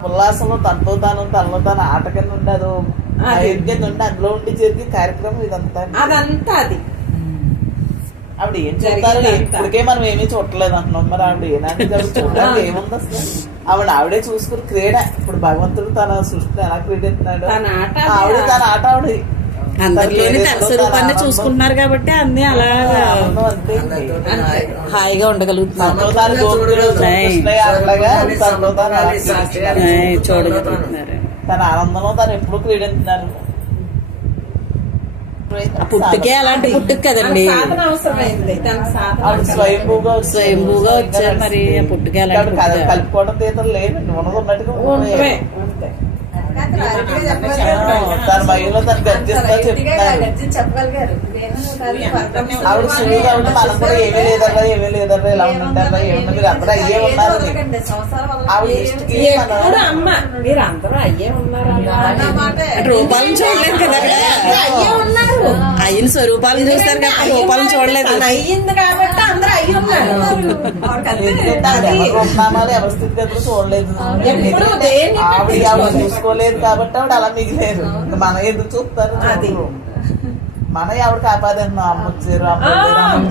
ఉల్లాసంలో తనతో తనలో తాను ఆట కింద ఉండదు కింద ఉండి అందులో ఉండి జరిగే కార్యక్రమం ఇదంతా అది ఆవిడ ఏం చూస్తారు ఇప్పటికే మనం ఏమీ చూడలేదు అంటున్నాం. మరి ఆవిడ ఏనాటి చూడడానికి ఏముంది అసలు? ఆవిడే చూసుకుని క్రీడ. ఇప్పుడు భగవంతుడు తన సృష్టిని ఎలా క్రీడిస్తున్నాడు, ఆవిడ తన ఆట ఆవిడ అందరిలోని తన స్వరూపాన్ని చూసుకుంటున్నారు కాబట్టి అన్ని అలాగా హాయిగా ఉండగలుగుతున్నారు, చూడగలుగుతున్నారు. తన ఆనందంలో తను ఎప్పుడు క్రీడిస్తున్నారు. పుట్టుకే అలాంటి పుట్టుకు కదండి, స్వయంభూగా వచ్చారు. మరి పుట్టుకే అలాంటి కలుపుకోవడం తీతలు లేదండి, ఉన్నది ఉన్నట్టుగా తన మైలో తను గర్జిస్తా చెప్తున్నారు. ఆవిడ సులువుగా ఉంటే మనం కూడా ఏమీ లేదర్రా ఇలా ఉంటారా ఏమన్నా మీరు అందరూ అయ్యే ఉన్నారు. ఆవిడ దృష్టికి రూపాలను చూడలేదు కదా, అయిన స్వరూపాలను చూస్తారు కదా, రూపాలను చూడలేదు. అయ్యింది కాబట్టి అందరూ అయ్యి ఉన్నారు. రూపనామాలు ఎవరి స్థితిగతులు చూడలేదు. ఆవిడ చూసుకోలేదు కాబట్టి ఆవిడ అలా మిగిలేదు. మన ఎందుకు చూస్తారు? మన ఎవరు కాపాదేస్తున్నాం? అమ్మ వచ్చారు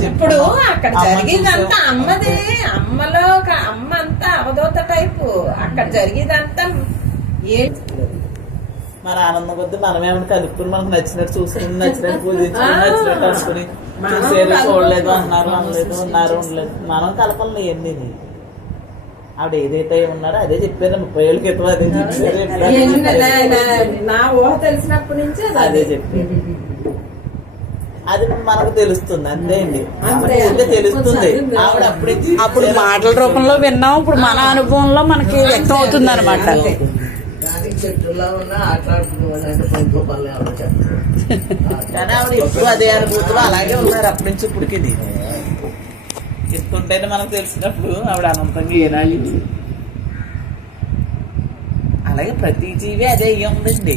ఇప్పుడు అక్కడ జరిగేదంతా అమ్మది. అమ్మలో అమ్మ అంతా అవధూత టైపు. అక్కడ జరిగేదంతా మన ఆనందం కొద్ది మనమేమన్నా కలుపుకుని మనకు నచ్చినట్టు చూసుకుని నచ్చినట్టు పూజించుకుని నచ్చినట్టు అనుకుని చూసేది చూడలేదు అన్నారు, అనలేదు, ఉన్నారు, ఉండలేదు. మనం కలపలను ఎన్ని. ఆవిడ ఏదైతే ఉన్నారో అదే చెప్పారు. 30 ఏళ్ళ క్రితం అదే చెప్పారు. నా ఊహ తెలిసినప్పటి నుంచి అదే చెప్పారు. అది మనకు తెలుస్తుంది అంతే అండి, తెలుస్తుంది. ఆవిడ అప్పుడు మాటల రూపంలో విన్నాం, ఇప్పుడు మన అనుభవంలో మనకి వ్యక్తం అవుతుంది అనమాట. కానీ ఆవిడ ఎప్పుడు అదే అనుభూతులు అలాగే ఉన్నారు అప్పటి నుంచి ఇప్పటికి. చెప్తుంటేనే మనకు తెలిసినప్పుడు ఆవిడ అనంతంగా ఏనాలి. అలాగే ప్రతి జీవి అదే ఉందండి.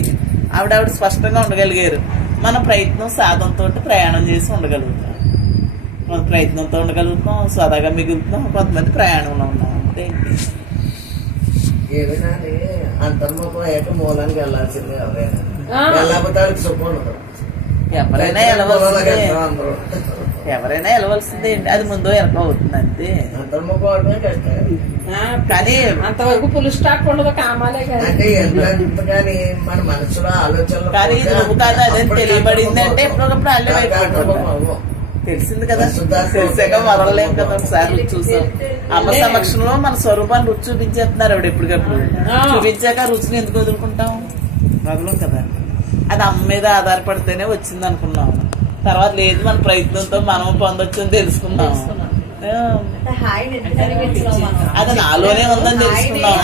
ఆవిడ స్పష్టంగా ఉండగలిగారు. మన ప్రయత్నం సాధనతో ప్రయాణం చేసి ఉండగలుగుతాం. మన ప్రయత్నంతో ఉండగలుగుతాం, సదాగా మిగులుతాం. కొంతమంది ప్రయాణంలో ఉన్నాం అంతే. ఏమైనా అంతర్ముఖం ఏక మూలానికి వెళ్ళాల్సింది. ఎవరైనా వెళ్ళకపోతే సుఖం ఉండదు. ఎవరైనా వెళ్ళవలసిందే అండి. అది ముందు వెనక అవుతుంది అంతే. అంతర్ముఖం అవడమే కష్టం. కానీ అంతవరకు ఫుల్ స్టాక్ ఉండదు. కామాలే అంటే కానీ మన మనసులో ఆలోచనలు కానీ ఇది నువ్వు కాదు అదే తెలియబడింది అంటే ఎప్పుడొకప్పుడు అల్లే తెలిసింది కదా. తెలిసాక వదలలేము కదా. ఒకసారి చూసాం అమ్మ సమక్షంలో మన స్వరూపాన్ని రుచి చూపించేస్తున్నారు ఆవిడ ఎప్పటికప్పుడు. చూపించాక రుచిని ఎందుకు వదులుకుంటాం? వదలం కదా. అది అమ్మ మీద ఆధారపడితేనే వచ్చింది అనుకున్నాం. తర్వాత లేదు మన ప్రయత్నంతో మనం పొందొచ్చు అని తెలుసుకున్నాం. అది నాలోనే ఉందని తెలుసుకున్నాం.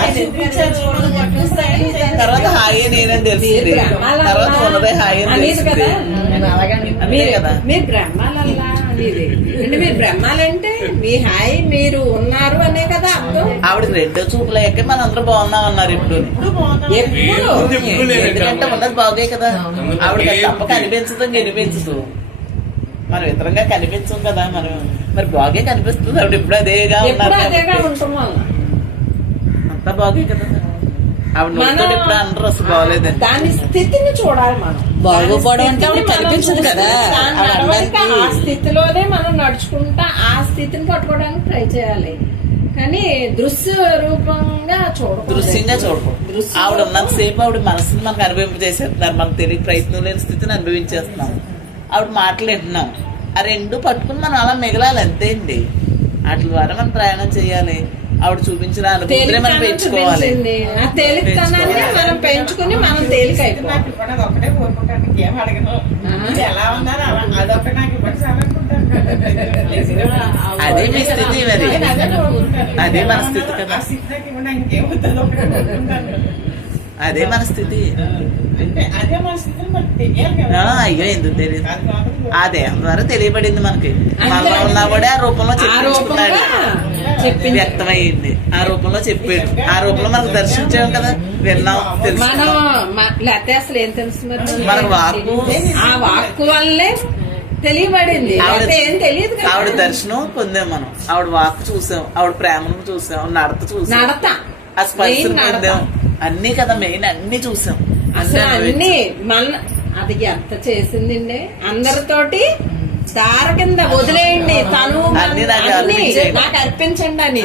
తర్వాత హాయి నేనని తెలిసింది. తర్వాత ఉన్నదే హాయి అని తెలిసింది. మీరు బ్రహ్మాలల్లా మీరు బ్రహ్మాలంటే మీ హాయి మీరు ఉన్నారు అనే కదా అర్థం. ఆవిడకి రెండో చూపులేక మన అందరూ బాగున్నాం అన్నారు. ఇప్పుడు ఎందుకంటే ఉన్నది బాగే కదా. ఆవిడకి తప్ప కనిపించదు, కనిపించదు. మనం ఇతరంగా కనిపించం కదా. మనం మరి బాగే కనిపిస్తుంది. ఆవిడ ఇప్పుడు అదేగా ఉన్నారు. అంతా బాగే కదా. ఆవిడ ఇప్పుడు అందరూ అసలు బాగోలేదండి. దాని స్థితిని చూడాలి మనం. బాగోపోవడం అంటే ఆవిడ కనిపించదు కదా. ఆ స్థితిలోనే మనం నడుచుకుంటా ఆ స్థితిని పట్టుకోవడానికి ట్రై చేయాలి. కానీ దృశ్యంగా చూడకూడదు. ఆవిడ ఉన్నంతసేపు ఆవిడ మనసుని మనకు అనుభవింపజేసేస్తున్నారు. మనకు తెలియ ప్రయత్నం లేని స్థితిని అనుభవించేస్తున్నాం. ఆవిడ మాటలు వింటున్నాం. ఆ రెండు పట్టుకుని మనం అలా మిగలాలి అంతే అండి. వాటి ద్వారా మనం ప్రయాణం చేయాలి. ఆవిడ చూపించిన అనుభూతిని మనం పెంచుకోవాలి. మనం పెంచుకుని మనం తేలిక ఒకటే కోరుకుంటాను. ఏం అడగను, ఎలా ఉన్నారు అదొకటి నాకు ఇవ్వండి. అదే మీ స్థితి. మరి అదే మన స్థితి కదా. అదే మన స్థితి. అయ్యో ఎందుకు తెలియదు. అదే ద్వారా తెలియబడింది మనకి. మనలో ఉన్నా కూడా ఆ రూపంలో చెప్పించుకున్నాడు, వ్యక్తమైంది. ఆ రూపంలో చెప్పాడు. ఆ రూపంలో మనకు దర్శించాం కదా, విన్నాం, తెలుసు. లేకపోతే అసలు ఏం తెలుసు మనకు వాక్కు, ఆ వాక్కు వల్లే తెలియబడింది. ఏం తెలియదు. ఆవిడ దర్శనం పొందాం మనం. ఆవిడ వాక్కు చూసాం, ఆవిడ ప్రేమను చూసాం, నడత చూసాం, ఆ స్పర్శను పొందాం, ఆ అన్ని కదా మెయిన్, అన్ని చూసాం. అసలు అన్ని మన అది ఎంత చేసిందండి. అందరితోటి దార కింద వదిలేయండి, తను అన్ని నాకు అన్ని అర్పించేయండి. నాకు అర్పించండి అని.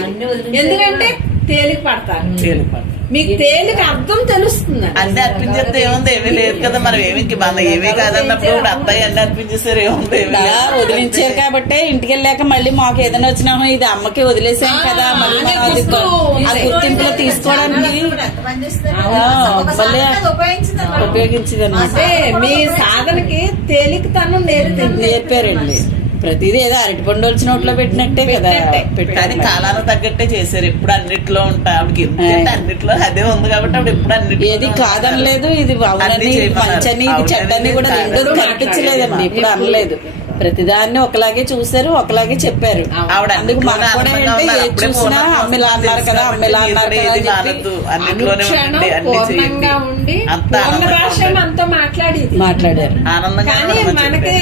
ఎందుకంటే తేలిక పడతారు, తేలిపాటు మీకు తేలిక అర్థం తెలుస్తుంది. అన్ని అర్పించేస్తే ఏముంది, ఏమీ లేదు కదా. మనం ఏమి మన ఏమీ కాదన్నప్పుడు ఇప్పుడు అత్తయ్య అన్ని అర్పించేసారు, ఏముంది ఏమీ అలా లేదు. వదిలించారు కాబట్టి ఇంటికి వెళ్ళాక మళ్ళీ మాకు ఏదైనా వచ్చినామో ఇది అమ్మకి వదిలేసాం కదా, మళ్ళీ మనం అది ఆ గుర్తింపులో తీసుకోవడానికి మళ్ళీ ఉపయోగించింది అంటే మీ సాధనకి తేలికతనం నేర్పారండి. ప్రతిదీ ఏదో అరటిపండు వచ్చి నోట్లో పెట్టినట్టే కదా కానీ కాలానికి తగ్గట్టే చేశారు. ఎప్పుడు అన్నిట్లో ఉంటాయి ఆవిడకి, ఎందుకంటే అన్నిట్లో అదే ఉంది కాబట్టి ఆవిడ ఎప్పుడు అన్నిట్లో ఏది కాదనలేదు. ఇది అవునని మంచని ఇది చెడ్డని కూడా రెండోది కనిపించలేదండి, ఇప్పుడు అనలేదు. ప్రతిదాన్ని ఒకలాగే చూసారు, ఒకలాగే చెప్పారు. ఆవిడ అందుకు మనకు కూడా ఏంటంటే ఏది చూసినా అమ్మిలా అన్నారు కదా, అమ్మిలా అన్నారు కదా అని చెప్పి పూర్ణంగా ఉండి పూర్ణ భాష మనతో మాట్లాడారు. కానీ మనకి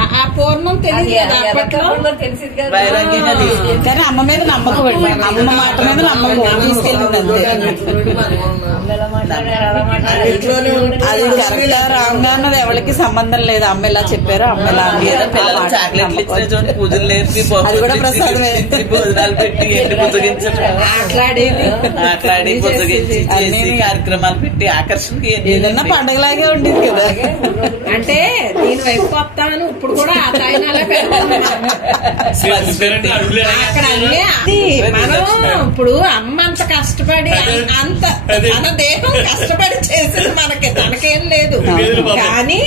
ఆ పూర్ణం తెలియదు కదా అప్పట్లో. కానీ అమ్మ మీద నమ్మకం అండి, అమ్మ మాట మీద నమ్మకం తీసుకెళ్ళింది అంతే. అది కరెక్ట్ రాంగా అన్నది ఎవరికి సంబంధం లేదు. అమ్మ ఇలా చెప్పారు, అమ్మ ఇలా చాక్లెట్లు ఇచ్చిన చూడండి, పూజలు నేర్పి అది కూడా ప్రసాదమే. భోజనాలు పెట్టి ఎండి పుజగించడం, మాట్లాడి పుజగించి చేసి కార్యక్రమాలు పెట్టి ఆకర్షణకి ఏదన్నా పండగలాగే ఉండేది కదా. అంటే దీని వైపు వస్తాను ఇప్పుడు కూడా ఆ తాయినాలే పెడతాను అక్కడ అన్నీ. అది మనం ఇప్పుడు అమ్మ అంత కష్టపడి అంత మన దేహం కష్టపడి చేసింది మనకి, తనకేం లేదు. కానీ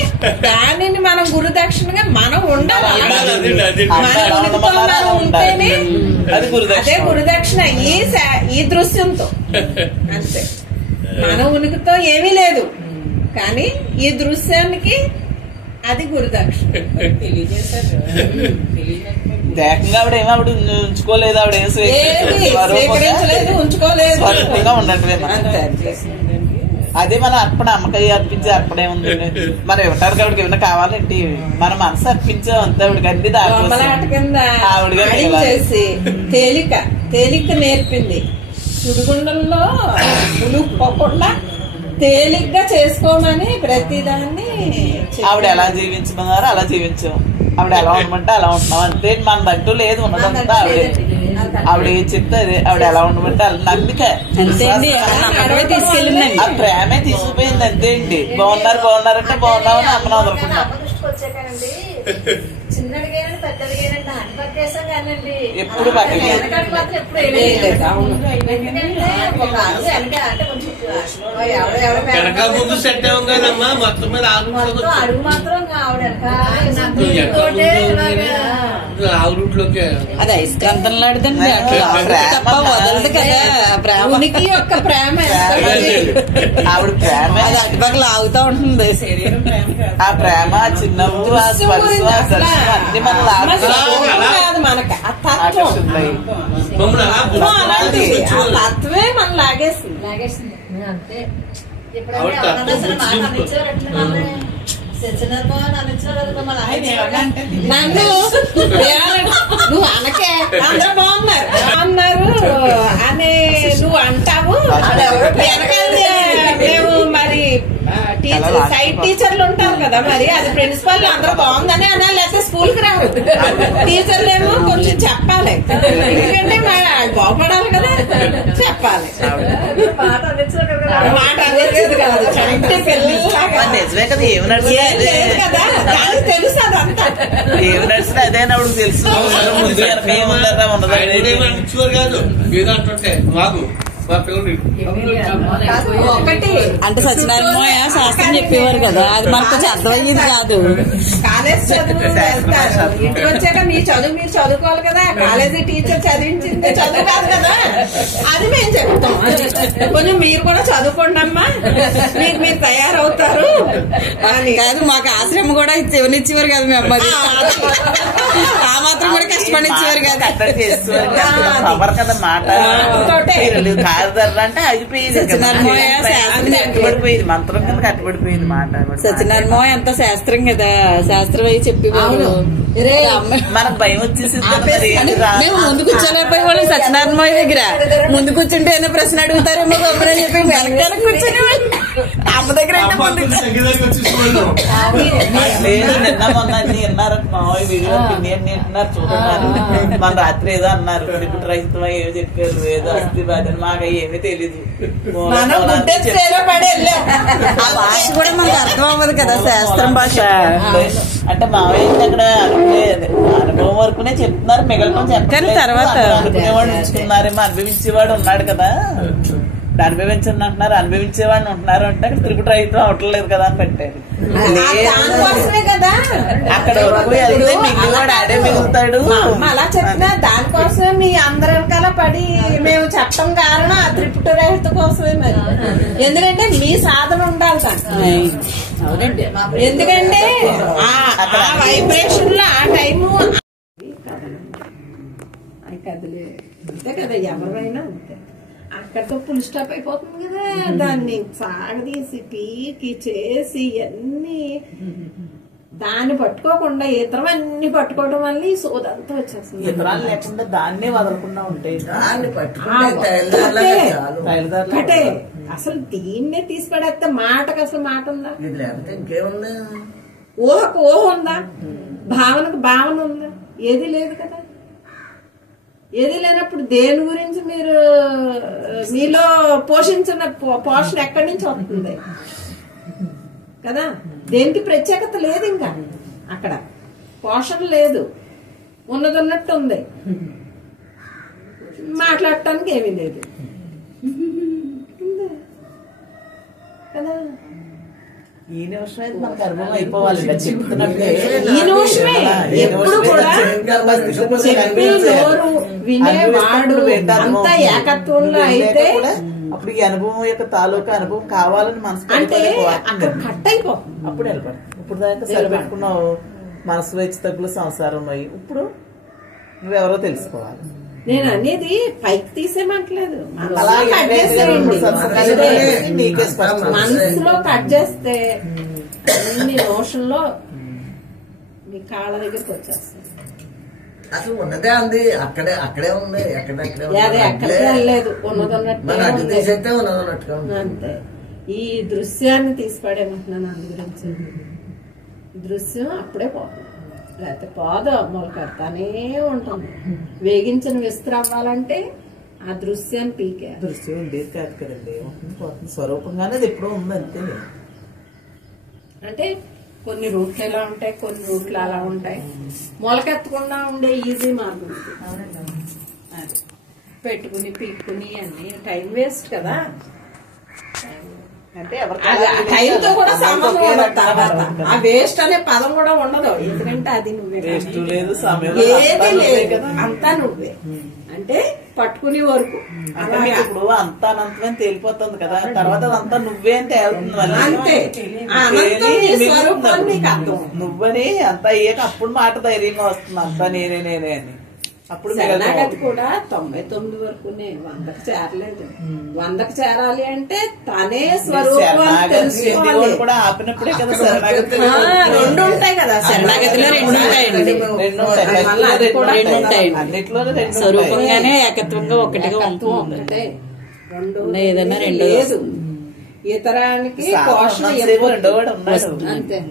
దానిని మనం గురుదక్షిణగా మనం ఉండాలి. మన ఉనికితో మనం ఉంటేనే అదే గురుదక్షిణ. ఈ దృశ్యంతో అంతే, మన ఉనికితో ఏమీ లేదు కానీ ఈ దృశ్యానికి అది గురుదక్షిణ తెలియజేశారు. దేహంగా ఆవిడ ఏమో ఆవిడ ఉంచుకోలేదు, ఆవిడ ఏం స్వీకరించలేదు, ఉంచుకోలేదు, స్వరూపంగా ఉండటమే. అదే మన అర్పణ, అమ్మకాయ అర్పించే అర్పణే ఉంది. మరి ఇవ్వటానికి ఆవిడకి ఏమైనా కావాలంటే మన మనసు అర్పించాం అంతే. ఆవిడకి అన్ని బొమ్మలాట కింద ఆడించేసి తేలిక నేర్పింది. సుడిగుండంలో మునిగిపోకుండా తేలిగ్గా చేసుకోమని ప్రతిదాన్ని ఆవిడ ఎలా జీవించమన్నారో అలా జీవించాం. ఆవిడ ఎలా ఉండమంటే అలా ఉంటున్నాం అంతే. మనదంటూ లేదు, ఉన్నదంతా ఆవిడే. ఆవిడ ఏం చెప్తే అదే, ఆవిడ ఎలా ఉండమంటే అలా నమ్మిక తీసుకెళ్ళిందండి. ఆ ప్రేమే తీసుకుపోయింది అంతే అండి. బాగున్నారంటే బాగున్నామని అమ్మను వదులుకున్నాం. చిన్నడిగేనండి పెద్దడిగేనండి అన్ని పట్టేసాం కానండి ఎప్పుడు పట్టలేదు. ముందు సెట్ అవ్వం కదమ్మా, మొత్తం మీద అడుగు మాత్రం ఆవురూట్లోకి అది ఐస్కాంతంలాడుదండి, అట్లా తప్ప వదలదు కదా. ప్రేమ ఉనికి యొక్క ప్రేమ ఆవిడ ప్రేమ అది అటుపక్క లాగుతూ ఉంటుంది. ఆ ప్రేమ, చిన్నవ్వు, ఆ స్పర్శ, ఆ దర్శనం అన్ని మన మనకి ఆ తత్వం అలాంటి ఆ తత్వమే మనం లాగేసింది అంతే. ఎప్పుడైనా నన్ను నువ్వు అనకే, అందరూ బాగున్నారు అని నువ్వు అంటావు. మేము మరి టీచర్ సైడ్ టీచర్లు ఉంటారు కదా, మరి అది ప్రిన్సిపల్ అందరూ బాగుందని అనాలి, లేకపోతే స్కూల్ కి రావు. టీచర్లు ఏమో కొంచెం చెప్పాలి, ఎందుకంటే బాగుపడాలి కదా, చెప్పాలి. మాట అనేది కాదు, చంటి పిల్లలు నిజమే కదా. ఏమి నడిచినా కదా, దానికి తెలుసు అదంతా. ఏమి నడిచినా అదే ఆవిడకి తెలుసు. ముందు ఏముందరా ఉండదు కాదు ఏదో అంటుంటే మాకు మా పిల్లలు ఒకటి అంటే సత్యనారాయణ శాస్త్రం చెప్పేవారు కదా, అది మనకు కొంచెం అర్థమయ్యేది కాదు. కాలేజ్ చదువు వెళ్తారు, ఇంటికి వచ్చాక మీ చదువు మీరు చదువుకోవాలి కదా. కాలేజీ టీచర్ చదివించింది చదువు కాదు కదా, అది మేము చెప్తాం. కొంచెం మీరు కూడా చదువుకోండి అమ్మా, మీకు మీరు తయారవుతారు అని. కాదు, మాకు ఆశ్రమం కూడా ఇవ్వనిచ్చేవారు కదా మీ అమ్మది, ఆ మాత్రం కూడా కష్టపడి ఇచ్చేవారు కదా. కదా మాట శారదర్ర అంటే అయిపోయింది కట్టుబడిపోయింది, మంత్రం కింద కట్టుబడిపోయింది మాట. సత్యనారాయణ ఎంత శాస్త్రం కదా, శాస్త్రం అయి చెప్పి మనకు భయం వచ్చేసింది. మేము ముందు కూర్చోలేకపోయి వాళ్ళం సత్యనారాయణ దగ్గర. ముందు కూర్చుంటే ఏదో ప్రశ్న అడుగుతారేమో గొప్పని చెప్పి వెనకాల కూర్చొని అమ్మ దగ్గర లేదు. నిన్న మొన్న అన్ని విన్నారు మామయ్య వీడియో పిన్ని అన్ని వింటున్నారు, చూస్తున్నారు. మన రాత్రి ఏదో అన్నారు ఇప్పుడు రైతు ఏదో చెప్పారు, ఏదో అస్థి బాధ మాకు ఏమీ తెలీదు. ఆ భాష కూడా మనకు అర్థం అవ్వదు కదా, శాస్త్రం భాష. అంటే మావయ్య అక్కడ అనుకునేది అనుభవం వరకునే చెప్తున్నారు, మిగలటం చెప్పారు. తర్వాత అనుకునేవాడు ఉంచుకున్నారేమో, అనుభవించేవాడు ఉన్నాడు కదా, అనుభవించండి అంటున్నారు, అనుభవించేవాడిని ఉంటున్నారు అంటే అక్కడ తిరుపతి రైతు అవట్లేదు కదా అని పెట్టాడు. అక్కడ వరకు వెళ్తే మిగిలివాడు ఆడే మిగులుతాడు. అలా చెప్పినా దానికోసమే మీ అందరి వెనకాల పడి మేము చెప్పడం కారణం ఆ త్రిపుట రైతు కోసమే. మరి ఎందుకంటే మీ సాధన ఉండాలి దాన్ని. ఎందుకంటే ఆ వైబ్రేషన్ లో ఆ టైము కదిలే అంతే కదా, ఎవరైనా అంతే. అక్కడితో ఫుల్ స్టాప్ అయిపోతుంది కదా, దాన్ని సాగదీసి పీకి చేసి అన్ని దాన్ని పట్టుకోకుండా ఇతరం అన్ని పట్టుకోవడం వల్ల ఈ సోదంతా వచ్చేస్తుంది. ఇతరాలు లేకుండా దాన్నే వదలకుండా ఉంటాయి. ఒకటే అసలు దీన్నే తీసి పడేస్తే మాటకు అసలు మాట ఉందా, ఇంకేముంది, ఊహకు ఊహ ఉందా, భావనకు భావన ఉందా, ఏది లేదు కదా. ఏది లేనప్పుడు దేని గురించి మీరు మీలో పోషించిన పోషణ ఎక్కడి నుంచి వస్తుంది కదా. దేనికి ప్రత్యేకత లేదు, ఇంకా అక్కడ పోషణ లేదు, ఉన్నది ఉన్నట్టు ఉంది, మాట్లాడటానికి ఏమీ లేదు కదా. ఈ నిమిషమే మనకు అనుభవం అయిపోవాలి చెప్తున్నట్టే. ఈ నిమిషమే ఎప్పుడు కూడా చెప్పి నోరు వినేవాడు అంతా ఏకత్వంలో అయితే అప్పుడు ఈ అనుభవం యొక్క తాలూకా అనుభవం కావాలని మనసు అంటే అక్కడ కట్ అయిపోతుంది. అప్పుడు వెళ్ళిపోయి ఇప్పుడు దాకా సరిపెట్టుకున్నావు, మనసు వచ్చి తగ్గులు సంసారం అయ్యి ఇప్పుడు నువ్వెవరో తెలుసుకోవాలి. నేను అనేది పైకి తీసేయమంటలేదు, మనసులో కట్ చేస్తే అన్ని నోషన్లో మీ కాళ్ళ దగ్గరికి వచ్చేస్తుంది. అసలు ఉన్నదే అంది, అక్కడే అక్కడే ఉంది, ఎక్కడికి వెళ్ళలేదు, ఉన్నది ఉన్నట్టుగా అంతే. ఈ దృశ్యాన్ని తీసిపడేమంటున్నాను, అందు గురించి దృశ్యం అప్పుడే పోతుంది, లేకపోతే పోదు, మొలకెడతానే ఉంటుంది. వేగించిన విస్తర అవ్వాలంటే ఆ దృశ్యాన్ని పీకే. దృశ్యం ఉండేది కాదు కదండి, స్వరూపంగానే అది ఎప్పుడో ఉంది అంతే. అంటే కొన్ని రూట్లు ఎలా ఉంటాయి, కొన్ని రూట్లు అలా ఉంటాయి. మొలకెత్తకుండా ఉండే ఈజీ మార్గం పెట్టుకుని పీక్కుని అన్ని టైం వేస్ట్ కదా. అంటే టైంతో కూడా సంబంధం ఉండదు. తర్వాత ఆ వేస్ట్ అనే పదం కూడా ఉండదు, ఎందుకంటే అది నువ్వే, ఏది లేదు, అంతా నువ్వే. అంటే పట్టుకునే వరకు ఇప్పుడు అంతా అనంతమని తేలిపోతుంది కదా, తర్వాత అదంతా నువ్వే అని తేలుతుంది. అంతే, నువ్వని అంతా అయ్యాక అప్పుడు మాట ధైర్యంగా వస్తుంది, అంతా నేనే నేనే అని. అప్పుడు శరణాగతి కూడా 99 వరకునే, 100కి చేరలేదు. 100కి చేరాలి అంటే తనే స్వరూపం తెలుసుకోవాలి. కూడా ఆపినప్పుడే కదా శరణాగతి. రెండు ఉంటాయి కదా, శరణాగతిలో రెండు ఉంటాయండి, అన్నిట్లో స్వరూపంగానే ఏకత్వంగా ఒకటిగా ఉంటుంది. రెండు ఏదైనా రెండు లేదు, ఇతరానికి పోషణ అంతే.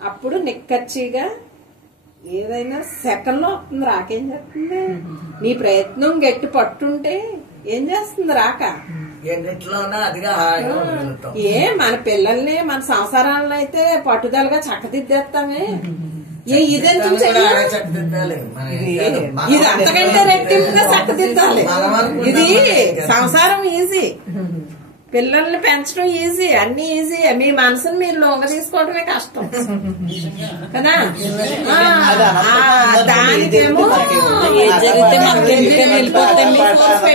అప్పుడు నిక్కచ్చిగా ఏదైనా సెకండ్ లో వస్తుంది, రాకేం చేస్తుంది. నీ ప్రయత్నం గట్టి పట్టుంటే ఏం చేస్తుంది రాక. మన పిల్లల్ని మన సంసారాలను అయితే పట్టుదలగా చక్కదిద్దేస్తామే. ఇదెందుకు ఇది అంతకంటే రెట్టింపుగా చక్కదిద్దాలి. ఇది సంసారం ఈజీ, పిల్లల్ని పెంచడం ఈజీ, అన్ని ఈజీ. మీ మనసుని మీరు లోగ తీసుకోవడమే కష్టం కదా. దానికేమో ఏది జరిగితే మనకి ఎందుకని వెళ్ళిపోతాం.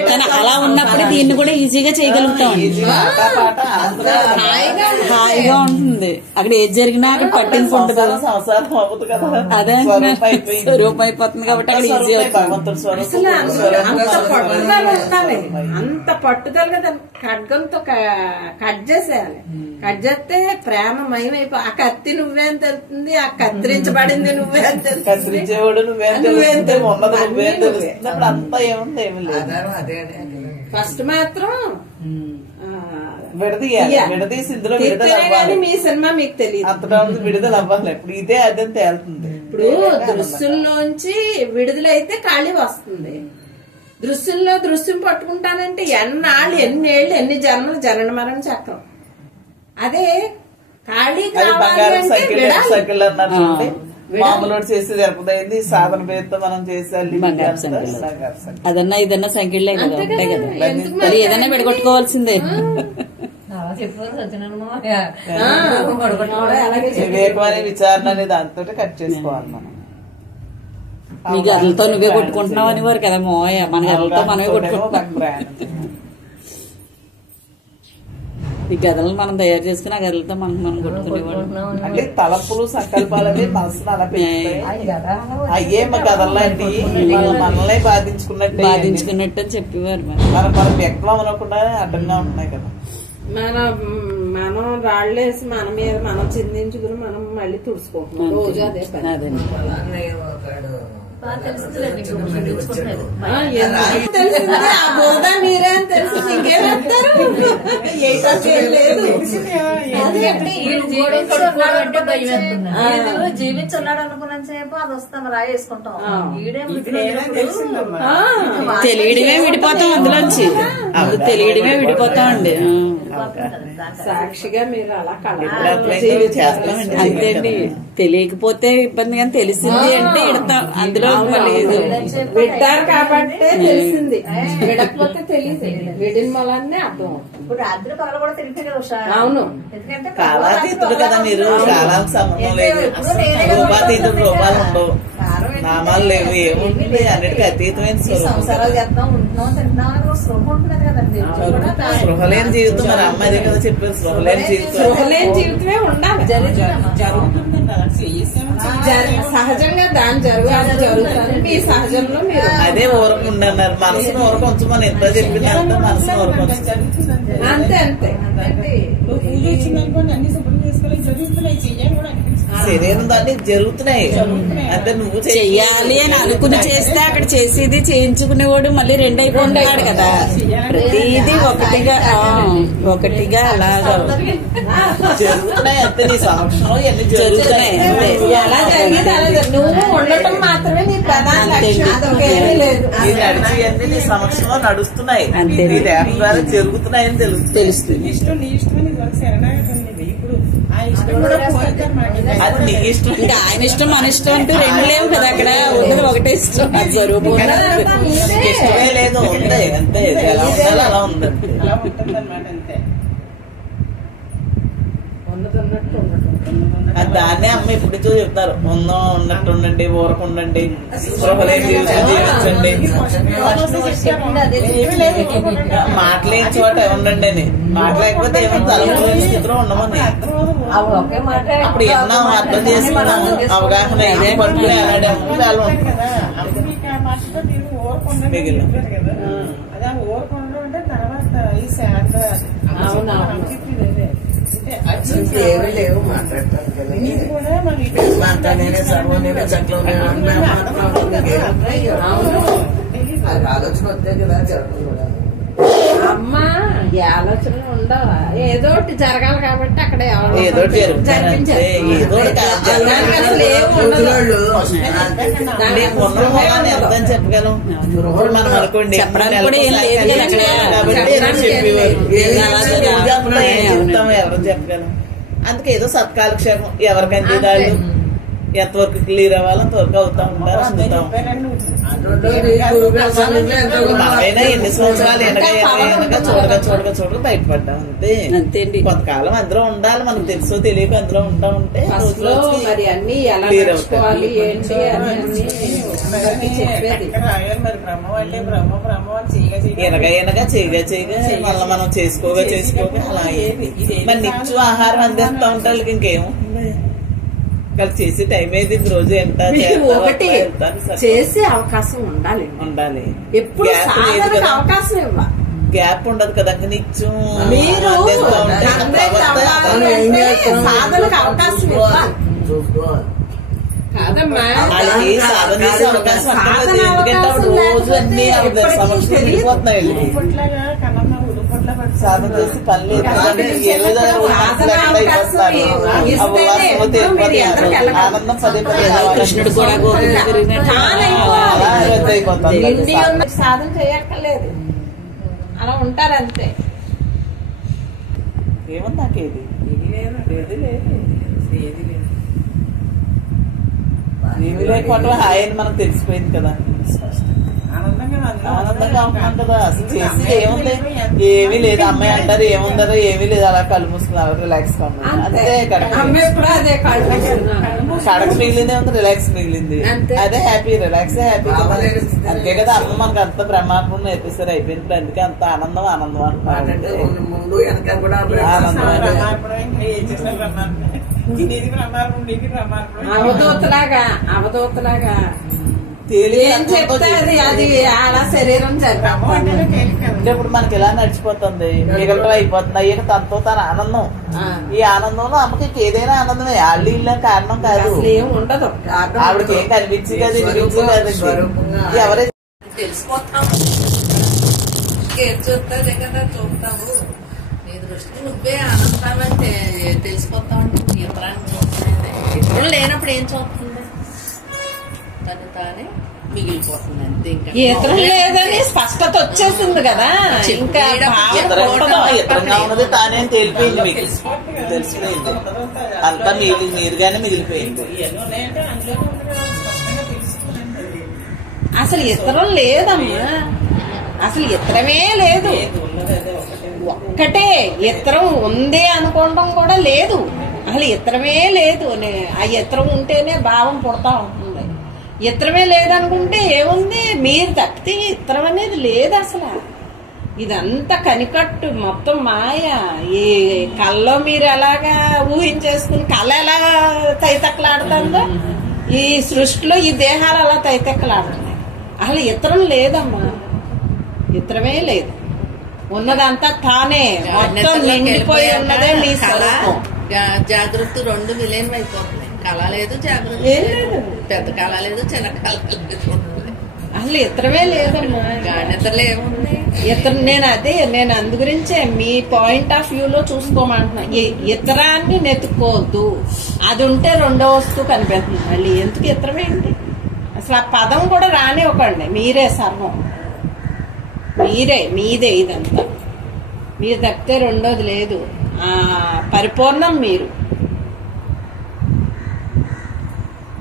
కానీ అలా ఉన్నప్పుడు దీన్ని కూడా ఈజీగా చేయగలుగుతాం. హాయిగా ఉంటుంది. అక్కడ ఏది జరిగినా అక్కడ పట్టింపు ఉంటుంది. అదే స్వరూపం అయిపోతుంది కాబట్టి అక్కడ ఈజీ అవుతుంది. అసలు అంత పట్టుదల ఉండాలి, అంత పట్టుదల కదా. ఖడ్గంతో కట్ చేసేయాలి. కట్ చేస్తే ప్రేమ మయమైపోయి ఆ కత్తి నువ్వే అని తెలుస్తుంది, ఆ కత్తిరించబడింది నువ్వే అని తెలుస్తుంది. ఫస్ట్ మాత్రం విడదీసి ఇందులో కానీ మీ సినిమా మీకు తెలియదు. అంత విడుదల అవ్వాలి. ఇప్పుడు ఇదే అదే తేలుతుంది. ఇప్పుడు దృశ్యంలోంచి విడుదలైతే ఖాళీ వస్తుంది. దృశ్యంలో దృశ్యం పట్టుకుంటానంటే ఎన్నాళ్ళు, ఎన్నేళ్ళు, ఎన్ని జన్మలు, జనన మరణ చక్రం. అదే ఖాళీ సైకిల్ అన్నట్టు మామూలు చేసి జరుపుదైంది. సాధన పేరుతో మనం చేసేది అదన్నా ఇదన్నా సంఖ్యలే కదా, ఉంటాయి కదా. మరి ఏదన్నా విడగొట్టుకోవాల్సిందే. వివేకమైన విచారణ అనే దాంతో కట్ చేసుకోవాలి మనం. మీ గదులతో నువ్వే కొట్టుకుంటున్నావు అనేవారు కదా మోయ. మన గదులతో మనమే కొట్టుకుంటున్నాం. ఈ గదలను మనం తయారు చేసుకుని ఆ గదులతో మనం కొట్టుకునేవాళ్ళం. అంటే తలపులు సంకల్పాలనే మనసును అలా పెంచుతాయి. అయ్యే మా గదల్లాంటి మనల్ని బాధించుకున్నట్టు అని చెప్పేవారు. మనం వ్యక్తం అనకుండా అడ్డంగా ఉంటున్నాయి కదా. మనం రాళ్ళేసి మన మీద మనం చిందించుకుని మనం మళ్ళీ తుడుచుకుంటున్నాం రోజు. అదే అదండి. తెలిసింది ఆ బోధ మీరే అని తెలిసింది. ఇంకేం చెప్తారు? జీవించున్నాడు అనుకున్నంత సేపు అది వస్తాం రాయేసుకుంటాం. తెలియడమే విడిపోతాం అందులోంచి. తెలియడమే విడిపోతామండి. సాక్షిగా మీరు అలా అంతే అండి. తెలియకపోతే ఇబ్బంది, కానీ తెలిసింది అంటే ఇడతాం. అందులో విడ్డారు కాబట్టి తెలిసింది, విడకపోతే తెలియదు. విడిన మొలాన్నే అర్థం. ఇప్పుడు రాత్రి పగల కూడా తెలిపే కదా. అవును, ఎందుకంటే కాలాతీతుడు కదా మీరు. కాలానికి సంబంధం లేదు. రూపాతీతుడు, రూపాలు ఉండవు, నామాలు లేవు, ఏముంటుంది. అన్నిటికీ అతీతమైన సంవత్సరాలు చేస్తాం, ఉంటున్నాం, తింటున్నాం అని స్పృహ ఉంటుంది కదండి. స్పృహలేని జీవితం. మరి అమ్మాయి కదా చెప్పారు, స్పృహలేని జీవితం. స్పృహలేని జీవితమే ఉండాలి. సహజంగా దాని జరుగుతుంది. మీ సహజంలో మీరు అదే ఊరకుండన్నారు. మనసును ఊరకొంచు. మనం ఎంత చెప్పింది అంత మనసును ఊరకొంచు. అంతే అంతే. శరీరం దాన్ని జరుగుతున్నాయి అంటే నువ్వు చెయ్యాలి అని అనుకుని చేస్తే అక్కడ చేసేది చేయించుకునేవాడు మళ్ళీ రెండు అయిపోతున్నాడు కదా. ప్రతిదీ ఒకటిగా అలాగా జరుగుతున్నాయి అంతే. నీ సమక్షంలో ఎన్ని జరుగుతున్నాయి అంతే. ఎలా జరిగేది అలా నువ్వు ఉండటం మాత్రమే నీ ప్రధాన లక్ష్యం. అదొకేమీ లేదు. నీ నడిచేవన్నీ నీ సమక్షంలో నడుస్తున్నాయి. అంతే. నీ దేహం ద్వారా జరుగుతున్నాయని తెలుస్తుంది. అది నీ ఇష్టం. ఇంకా ఆయన ఇష్టం మన ఇష్టం అంటూ రెండు లేవు కదా. అక్కడ ఉన్నది ఒకటే ఇష్టం. స్వరూపం ఇష్టమే లేదు, ఉంది అంతే. ఎలా ఉండాలి అలా ఉందండి. దాన్నే అమ్మ ఇప్పుడు చెప్తారు. ఉన్నట్టు ఉండండి, ఊరకు ఉండండి, స్పృహలేని జీవితం జీవించండి, మాటలేని చోట ఉండండి అని. మాటలేకపోతే ఏమో తలపోయిన స్థితిలో ఉండమని. అప్పుడు ఎన్నో అర్థం చేసుకున్నాము, అవగాహన ఇదే పట్టుకుని అలాంటి మిగిలిన ఏమీ లేవు మాట్లాడతాను కదా. నేనే సర్వం, నేనే చక్రం, అది ఆలోచన వస్తే కదా జరగదు కూడా. అమ్మా ఈ ఆలోచనలు ఉండవా? ఏదోటి జరగాలి కాబట్టి అక్కడ ఏదో అర్థం చెప్పగలం. మనం అనుకోండి చెప్తాము, ఎవరు చెప్పగలం. అందుకే ఏదో సత్కాలక్షేమం ఎవరికి అందేదాళ్ళు ఎంతవరకు క్లియర్ అవ్వాలో అంతవరకు అవుతా ఉంటారు, అందుతా ఉంటారు. మనమైనా ఎన్ని సంవత్సరాలు ఎనగా చూడగా బయటపడ్డాం అంతే. అంతేండి. కొంతకాలం అందులో ఉండాలి, మనకు తెలుసో తెలియక అందులో ఉంటా ఉంటే మరి అన్ని ఎలా నడుచుకోవాలి ఏంటి చెప్పేది. ఎనగా చేయగా మళ్ళీ మనం చేసుకోగా అలా మరి నిత్యం ఆహారం అందిస్తా ఉంటా ఇంకేముంటుంది. ఇక్కడ చేసే టైం ఏది రోజు ఎంత ఒకటి చేసే అవకాశం ఉండాలి. ఎప్పుడు అవకాశం ఇవ్వాలి, గ్యాప్ ఉండదు కదా నిత్యం మీరు సాధనకు అవకాశం ఇవ్వాలి. కాదమ్మా సాధన చేసే అవకాశం ఉంటుంది. ఎందుకంటే రోజు అన్ని సమస్యలు వెళ్ళిపోతున్నాయి. సాధన చేసి పని లేదు, ఆనందం పదే కృష్ణుడు కూడా సాధన చేయక్కర్లేదు, అలా ఉంటారు అంతే. ఏమన్నా నాకేది ఏమి లేకపోవటం హాయని మనకు తెలిసిపోయింది కదా, ఆనందంగా ఉంటున్నాం కదా. అసలు చేసి ఏముంది, ఏమీ లేదు. అమ్మాయి అంటారు ఏముందరో ఏమీ లేదు, అలా కళ్ళు మూసుకున్నారు, రిలాక్స్ గా అంతే. కడకు మిగిలింది ఉంది, రిలాక్స్ మిగిలింది, అదే హ్యాపీ, రిలాక్స్ హ్యాపీ కదా. అంతే కదా, అమ్మ మనకు అంత బ్రహ్మాత్మం నేర్పిస్తారు, అయిపోయింది. అందుకే అంత ఆనందం అంటున్నారు. అవధూతలాగా ఏం చెప్తే అది అలా శరీరం అంటే ఇప్పుడు మనకి ఇలా నడిచిపోతుంది, మిగలటం అయిపోతుంది. అయ్యాక తనతో తన ఆనందం, ఈ ఆనందంలో అమ్మకి ఏదైనా ఆనందమే, వాళ్ళు ఇళ్ళ కారణం కాదు. ఉండదు, ఆవిడకి ఏం కనిపించి కదా ఎవరైతే తెలిసిపోతాము, చూస్తాదే కదా చూస్తాము. నీ దృష్టి నువ్వే ఆనందాలంటే తెలిసిపోతామంటే ఇతరాన్ని చూస్తుంది. ఇతరులు లేనప్పుడు ఏం చూస్తుంది, తను తానే మిగిలిపోతుంది అంతే. ఇంకా ఇతరులు లేదని స్పష్టత వచ్చేసింది కదా, ఇంకా ఇతరంగా ఉన్నది తానే తేలిపోయింది, మీకు తెలిసిపోయింది. అంతా మీరుగానే మిగిలిపోయింది. అసలు ఇతరం లేదమ్మా, అసలు ఇతరమే లేదు. ఒక్కటే ఇతరం ఉంది అనుకోవడం కూడా లేదు, అసలు ఇతరమే లేదు. ఆ ఇతరం ఉంటేనే భావం పుడతా ఉంటుంది. ఇతరమే లేదనుకుంటే ఏముంది, మీరు తప్పితే ఇతరం అనేది లేదు అసలు. ఇదంతా కనికట్టు, మొత్తం మాయ. ఈ కళ్ళలో మీరు ఎలాగా ఊహించేసుకుని కళ్ళ ఎలా తైతక్కలాడుతుందో, ఈ సృష్టిలో ఈ దేహాలు అలా తైతక్కలాడుతున్నాయి. అసలు ఇతరం లేదమ్మా, ఇతరమే లేదు. ఉన్నదంతా తానే మొత్తం నిండిపోయి ఉన్నదే మీ స్వరూపం. జాగృతి రెండు విలీనం అయిపోతున్నాయి. కళ లేదు, జాగృతి లేదు, పెద్ద కళ లేదు, చిన్న కళ లేదు. అసలు ఇతరమే లేదమ్మా. గానితరలు ఏముంది ఇతర నేను అందు గురించే మీ పాయింట్ ఆఫ్ వ్యూలో చూసుకోమంటున్నా. ఇతరాన్ని నెతుక్కోవద్దు, అది ఉంటే రెండో వస్తువు కనిపిస్తుంది. మళ్ళీ ఎందుకు ఇతరమేంటి, అసలు ఆ పదం కూడా రానివ్వకండి. మీరే సర్వం, మీదే ఇదంతా. మీరు తప్పితే రెండోది లేదు. ఆ పరిపూర్ణం మీరు.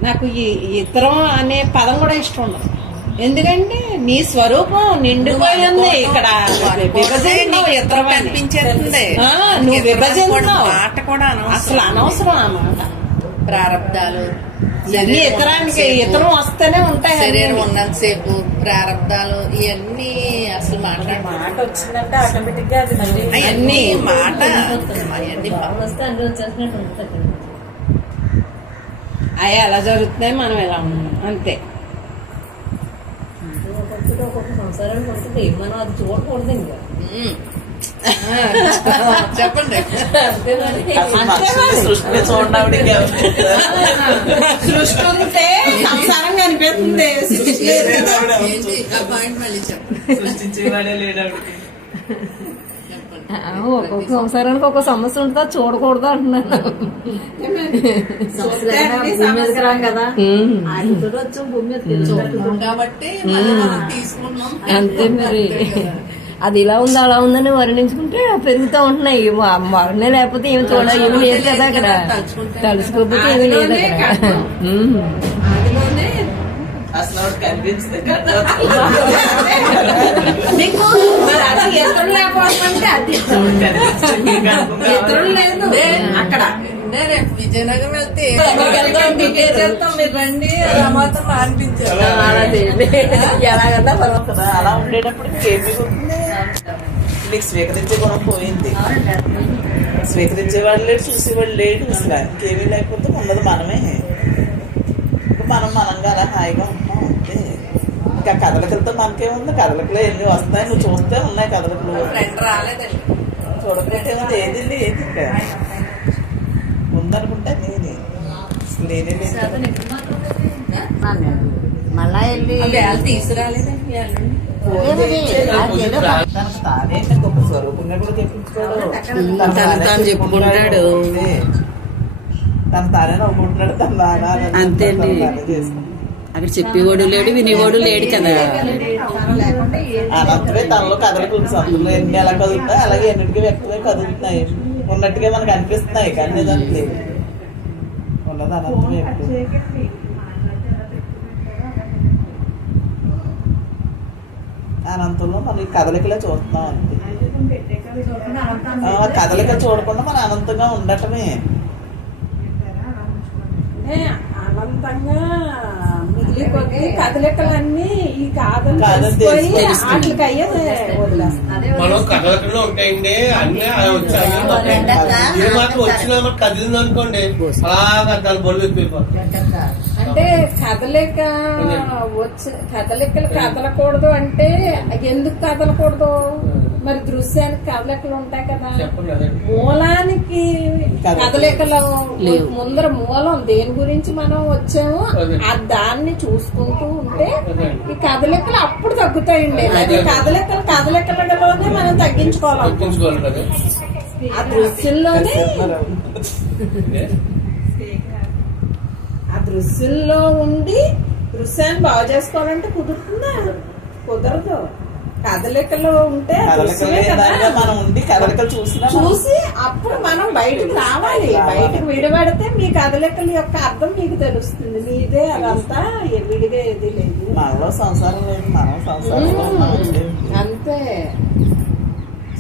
నాకు ఈ ఇతరం అనే పదం కూడా ఇష్టం ఉండదు, ఎందుకంటే నీ స్వరూపం నిండిపోయింది. ఇక్కడ విభజించావు, ఇతరం కనిపించేస్తుంది. నువ్వు విభజించావు, మాట కూడా అసలు అనవసరం అన్నమాట. ప్రారంధాలు ఇవన్నీ ఇతరానికి ఇతరం వస్తేనే ఉంటాయి. శరీరం ఉన్నంతసేపు ప్రారంధాలు ఇవన్నీ అసలు మాట వచ్చిందంటే ఆటోమేటిక్ గా అవన్నీ మాట అవన్నీ అవి అలా జరుగుతున్నాయి, మనం ఎలా ఉన్నాం అంతే. ఒక్కొక్క సంసారం పడుతుంది, మనం అది చూడకూడదు. ఇంకా చెప్పండి. సృష్టి చూడండి, సృష్టి ఉంటే సంసారం కనిపిస్తుంది. పాయింట్ మళ్ళీ చెప్పండి. సృష్టించేవాడే లేడు. ఒక్కొక్క సంసారానికి ఒక్కొక్క సమస్య ఉంటుందా, చూడకూడదు అంటున్నాను. భూమి మీదకి రాం కదా, ఆయనతో వచ్చాం భూమి మీదకి కాబట్టి తీసుకున్నాం అంతే. మరి అది ఇలా ఉంది అలా ఉందని వర్ణించుకుంటే పెరుగుతూ ఉంటున్నాయి. మరణే లేకపోతే ఏమి చూడాలి, ఏమి లేదు కదా అక్కడ, తలుసుకోకపోతే ఏమి లేదు అక్కడ. అసలు కనిపించింది ఇతరులు లేకపోతే అది ఇతరులు లేదు అక్కడ. రేపు విజయనగరం వెళ్తే మీరు రండి మాత్రం అనిపించారు. ఎలాగన్నా పర్వాలేదు. అలా ఉండేటప్పుడు కేపీ నీకు స్వీకరించే గుణం పోయింది. స్వీకరించేవాడు లేడు, చూసేవాడు లేడు. అసలు ఇంకేమీ లేకపోతే ఉన్నది మనమే. మనంగా అలా హాయిగా ఉంటున్నాం అంతే. ఇంకా కదలికలతో మనకేముంది, కదలికలు ఎన్ని వస్తాయి, నువ్వు చూస్తే ఉన్నాయి కదలికలు. చూడకపోతే ఏది ఏది ఉందనుకుంటే నేనే లేనే లేదు. మళ్ళా వెళ్ళి తీసుకురాలేదండి తానే గొప్ప స్వరూపంగా కూడా చెప్పించుకోడు. తాను చెప్పుకుంటాడు, తను తానే నవ్వుకుంటున్నాడు. అంతే అండి. అక్కడ చెప్పేవాడు లేడు, వినేవాడు లేడు కదా. అనంతమే తనలో కదలికలు సందులో ఎన్ని ఎలా కదులుతాయి అలాగే ఎన్నిటికీ వ్యక్తమే కదులుతున్నాయి. ఉన్నట్టుగా మనకు అనిపిస్తున్నాయి కానీ నిజానికి లేదు. ఉన్నది అనంతమే. అనంతంలో మనం కదలికలే చూస్తున్నాం అంతే. కదలిక చూడకుండా మనం అనంతంగా ఉండటమే. అనంతంగా మిగిలి కొద్ది కదలికలన్నీ ఈ కాదని తెలిసిపోయి వాటికి అయ్యే వదిలేస్తాం. మనం కదలకుండా ఉంటాయండి అన్ని వచ్చాయి. ఇది మాత్రం వచ్చిన కదిలింది అనుకోండి అలాగా దాని బొల్లు ఎక్కిపోతాయి. అంటే కదలికలు కదలకూడదు అంటే ఎందుకు కదలకూడదు? మరి దృశ్యానికి కదలికలు ఉంటాయి కదా. మూలానికి కదలికలు ముందర మూలం దేని గురించి మనం వచ్చామో దాన్ని చూసుకుంటూ ఉంటే ఈ కదలికలు అప్పుడు తగ్గుతాయండి. అది కదలికలలోనే మనం తగ్గించుకోవాలి. ఆ దృశ్యంలోనే ఆ దృశ్యంలో ఉండి దృశ్యాన్ని బాగు చేసుకోవాలంటే కుదురుతుందా? కుదరదు. కదలికలు ఉంటే మనం ఉండి కదలికలు చూసి అప్పుడు మనం బయటకు రావాలి. బయటకు విడిపడితే మీ కదలికల యొక్క అర్థం మీకు తెలుస్తుంది. మీదే అదంతా విడిగా ఏది లేదు. మనలో సంసారం లేదు, మనం సంసారంలో అంతే.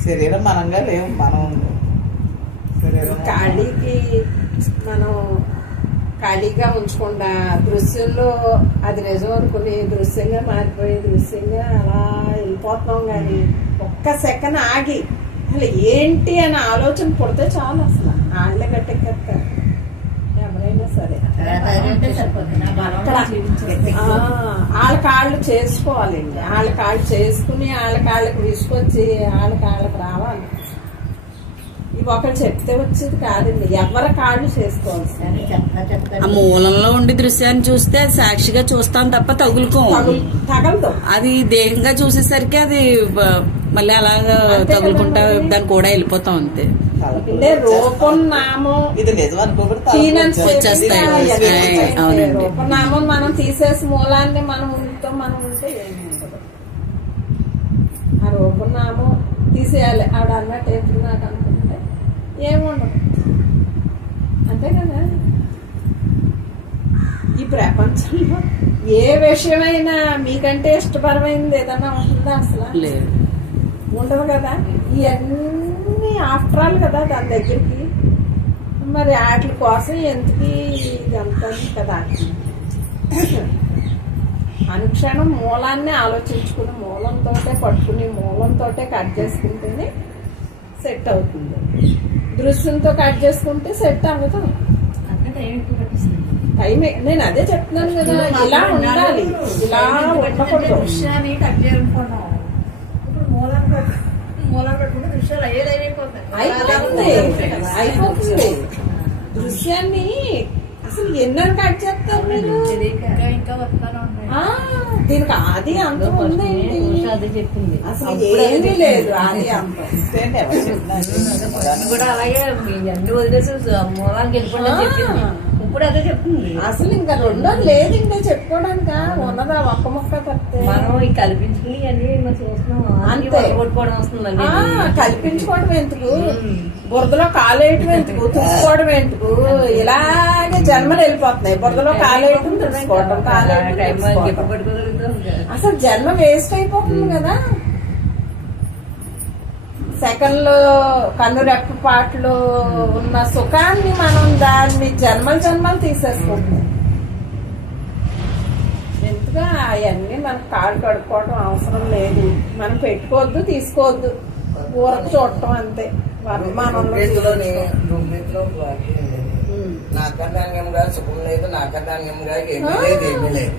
శరీరం మనంగా లేవు. మనం ఖాళీకి మనం ఖాళీగా ఉంచకుండా దృశ్యంలో అది నిజం అనుకుని దృశ్యంగా మారిపోయి దృశ్యంగా అలా వెళ్ళిపోతున్నాం. కానీ ఒక్క సెకండ్ ఆగి అసలు ఏంటి అని ఆలోచన పుడితే చాలు. అసలు ఆళ్ళ గట్టెక్కేస్తారు ఎవరైనా సరే. వాళ్ళ కాళ్ళు చేసుకోవాలండి. వాళ్ళ కాళ్ళు చేసుకుని వాళ్ళ కాళ్ళకి తీసుకొచ్చి వాళ్ళ కాళ్ళకి రావాలి. ఇవి ఒకరు చెప్తే వచ్చేది కాదండి, ఎవరి కాళ్ళు చేసుకోవాల్సి. ఆ మూలంలో ఉండి దృశ్యాన్ని చూస్తే అది సాక్షిగా చూస్తాం తప్ప తగలదు. అది దేహంగా చూసేసరికి అది మళ్ళీ అలాగా తగులుకుంటా దాన్ని కూడా వెళ్ళిపోతాం అంతే. అంటే రూపం నామం ఇది నిజం అనుకోబడి రూపనామం మనం తీసేసి మూలాన్ని మనం ఉంటే ఏమి ఉండదు. ఆ రూపనామం తీసేయాలి. ఆవిడ అన్నట్టు ఎప్పుడు నాకు అనుకుంటే ఏముండదు. అంతే కదా. ఈ ప్రపంచంలో ఏ విషయమైనా మీకంటే ఇష్టపరమైంది ఏదన్నా ఉంటుందా? అసలు ఉండదు కదా. ఇవన్నీ ఆఫ్టర్ ఆల్ కదా దాని దగ్గరికి. మరి వాటి కోసం ఎందుకు ఇదంతా కదా. అనుక్షణం మూలాన్ని ఆలోచించుకుని మూలంతో పట్టుకుని మూలంతో కట్ చేసుకుంటేనే సెట్ అవుతుంది. దృశ్యంతో కట్ చేసుకుంటే సెట్ అవ్వదు. టైం నేను అదే చెప్తున్నాను కదా. ఇలా ఉండాలి, ఇలా ఉండకూడదు. దృశ్యాన్ని కట్ చేయాలనుకున్నాం. ఇప్పుడు మూలం పెట్టుకుంటే దృశ్యాలు అయిపోతుంది. దృశ్యాన్ని అసలు ఎన్నో కట్ చేస్తారు మీరు. ఇంకా వస్తాను దీనికి ఆది అంతం ఉందండి. చెప్పింది అసలు ఏమీ లేదు ఆది అంతం. కూడా అలాగే అన్ని వదిలేసి మూలానికి వెళ్ళిపోయిందని చెప్పింది. ఇప్పుడు అదే చెప్తుంది. అసలు ఇంకా రెండోది లేదు ఇంకా చెప్పుకోవడానిక ఉన్నదా ఒక్క మొక్క తప్పితే మనం ఈ కల్పించుకుని అన్ని మనం చూస్తున్నాం. అంతే. కొట్టుకోవడం వస్తుంది. కల్పించుకోవడం ఎందుకు, బురదలో కాలేయటం ఎందుకు, తుడుచుకోవడం ఎందుకు, ఇలాగే జన్మలు వెళ్ళిపోతున్నాయి. బురదలో కాలేయటం తుడుచుకోవడం, కాలేయటం. అసలు జన్మ వేస్ట్ అయిపోతుంది కదా. సెకండ్లో కన్ను రెప్ప పాటలో ఉన్న సుఖాన్ని మనం దాన్ని జన్మలు తీసేసుకుంటాం. ఎందుకు అవన్నీ మనకు కాళ్ళు కడుక్కోవడం అవసరం లేదు. మనం పెట్టుకోవద్దు, తీసుకోవద్దు, ఊరకు చూడటం అంతే. నాకర్ధాన్యంగా సుఖం లేదు, నాకర్ధాన్యంగా ఏమీ లేదు.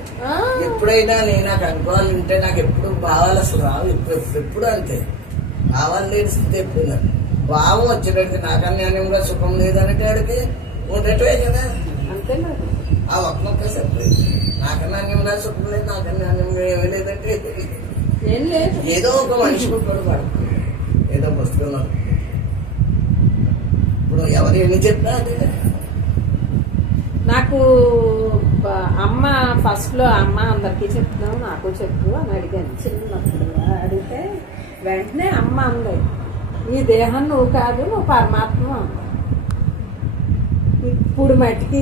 ఎప్పుడైనా నేను నాకు అనుకోవాలంటే నాకు ఎప్పుడు భావాలు అసలు రావు. ఎప్పుడు అంతే భావాలు లేని స్థితి ఎప్పుడు. భావం వచ్చేటడికి నాకర్ధాన్యంగా సుఖం లేదంటే ఆడికి ఉండటమే కదా. అంతే ఆ ఒక్క సెపరేట్. నాకర్ధాన్యంగా సుఖం లేదు, నాకర్ధాన్యంగా ఏమీ లేదంటే ఏం లేదు. ఏదో ఒక మనిషి కూడా పడుతుంది, ఏదో పుస్తకంలో. ఇప్పుడు ఎవరు ఎన్ని చెప్పినా అదే. నాకు అమ్మ ఫస్ట్ లో అమ్మ అందరికి చెప్తున్నావు నాకు చెప్పు అని అడిగాను చిన్నప్పుడు. అడిగితే వెంటనే అమ్మ అంది, ఈ దేహం నువ్వు కాదు, నువ్వు పరమాత్మ అంది. ఇప్పుడు మట్టికి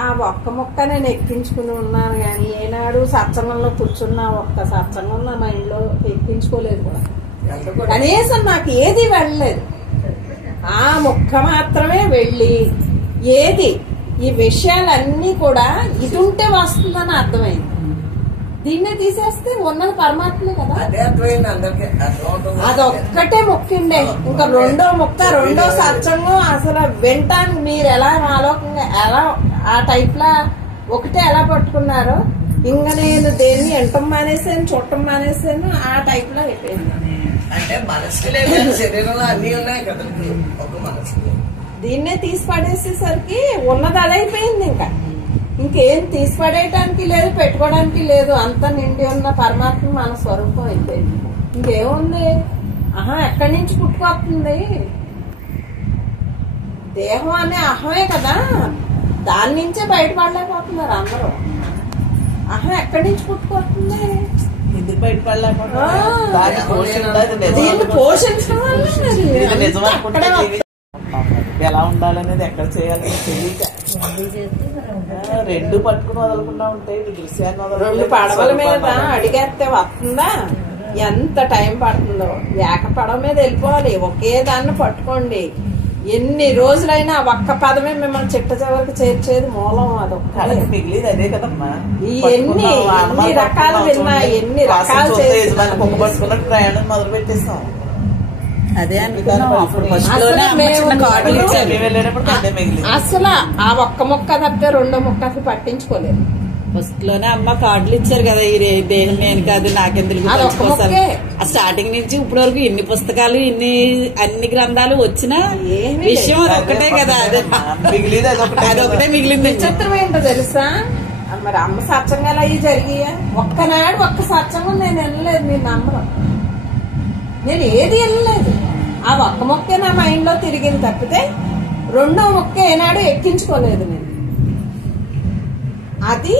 ఆ ఒక్క మొక్క నేను ఎక్కించుకుని ఉన్నాను కానీ ఏనాడు సత్సంగంలో కూర్చున్నా ఒక్క సత్సంగం నా మైండ్లో ఎక్కించుకోలేదు కూడా. కనీసం నాకు ఏది వెళ్ళలేదు. ఆ మొక్క మాత్రమే వెళ్ళి ఏది ఈ విషయాలన్నీ కూడా ఇది ఉంటే వస్తుందని అర్థమైంది. దీన్నే తీసేస్తే ఉన్నది పరమాత్మే కదా. అదొక్కటే మొక్కిండే. ఇంకా రెండో మొక్క, రెండో సత్సంగం అసలు వింటానికి మీరు ఎలా ఆలోకంగా ఎలా ఆ టైప్ లా ఒకటే ఎలా పట్టుకున్నారో ఇంకా నేను దేన్ని ఎంటం మానేసాను, చూడటం మానేసాను. ఆ టైప్ లో అయిపోయింది. అంటే మనసుకి లేదు, శరీరంలో అన్ని ఉన్నాయి కదా ఒక మనసుకి. దీన్నే తీసి పడేసేసరికి ఉన్నది అదైపోయింది. ఇంకా ఇంకేం తీసి పడేయటానికి లేదు, పెట్టుకోవడానికి లేదు. అంతా నిండి ఉన్న పరమాత్మ మన స్వరూపం అయిపోయింది. ఇంకేముంది? ఎక్కడి నుంచి పుట్టుకొస్తుంది? దేహం అనే అహమే కదా, దాని నుంచే బయటపడలేకపోతున్నారు అందరూ. ఎక్కడి నుంచి పుట్టుకొస్తుంది? ఎందుకు బయటపడలేకుండా దీన్ని పోషించడం వల్ల ఎలా ఉండాలనేది ఎక్కడ చేయాలని తెలియక రెండు పట్టుకుని వదలకుండా ఉంటాయి. దృశ్యాన్ని రెండు పడవల మీద అడిగేస్తే వస్తుందా? ఎంత టైం పడుతుందో. ఏక పడవ మీద వెళ్ళిపోవాలి, ఒకే దాన్ని పట్టుకోండి. ఎన్ని రోజులైనా ఒక్క పదమే మిమ్మల్ని చిట్ట చివరికి చేర్చేది మూలం. అదొక్క మిగిలిది అదే కదమ్మా. ఎన్ని రకాలు విన్నా, ఎన్ని రకాలు పట్టుకున్నట్టు ప్రయాణం మొదలు పెట్టేస్తాం. అదే అసలు ఆ ఒక్క మొక్క తప్పితే రెండో మొక్క అసలు పట్టించుకోలేదు. ఫస్ట్ లోనే అమ్మ కార్డులు ఇచ్చారు కదా, ఈ దేహం నేను కాదు నాకెందుకు. స్టార్టింగ్ నుంచి ఇప్పటి వరకు ఇన్ని పుస్తకాలు అన్ని గ్రంథాలు వచ్చినా విషయం అదొక్కటే కదా. అదొకటే మిగిలింది. చిత్రం ఏంటో తెలుసా? మరి అమ్మ సత్సంగాలు అవి జరిగాయా? ఒక్కనాడు ఒక్క సత్సంగం నేను వెళ్ళలేదు. మీరు నమ్మరు, నేను ఏది వెళ్ళలేదు. ఆ ఒక్క మొక్కే నా మైండ్ లో తిరిగింది తప్పితే రెండో మొక్క ఏనాడు ఎక్కించుకోలేదు నేను. అది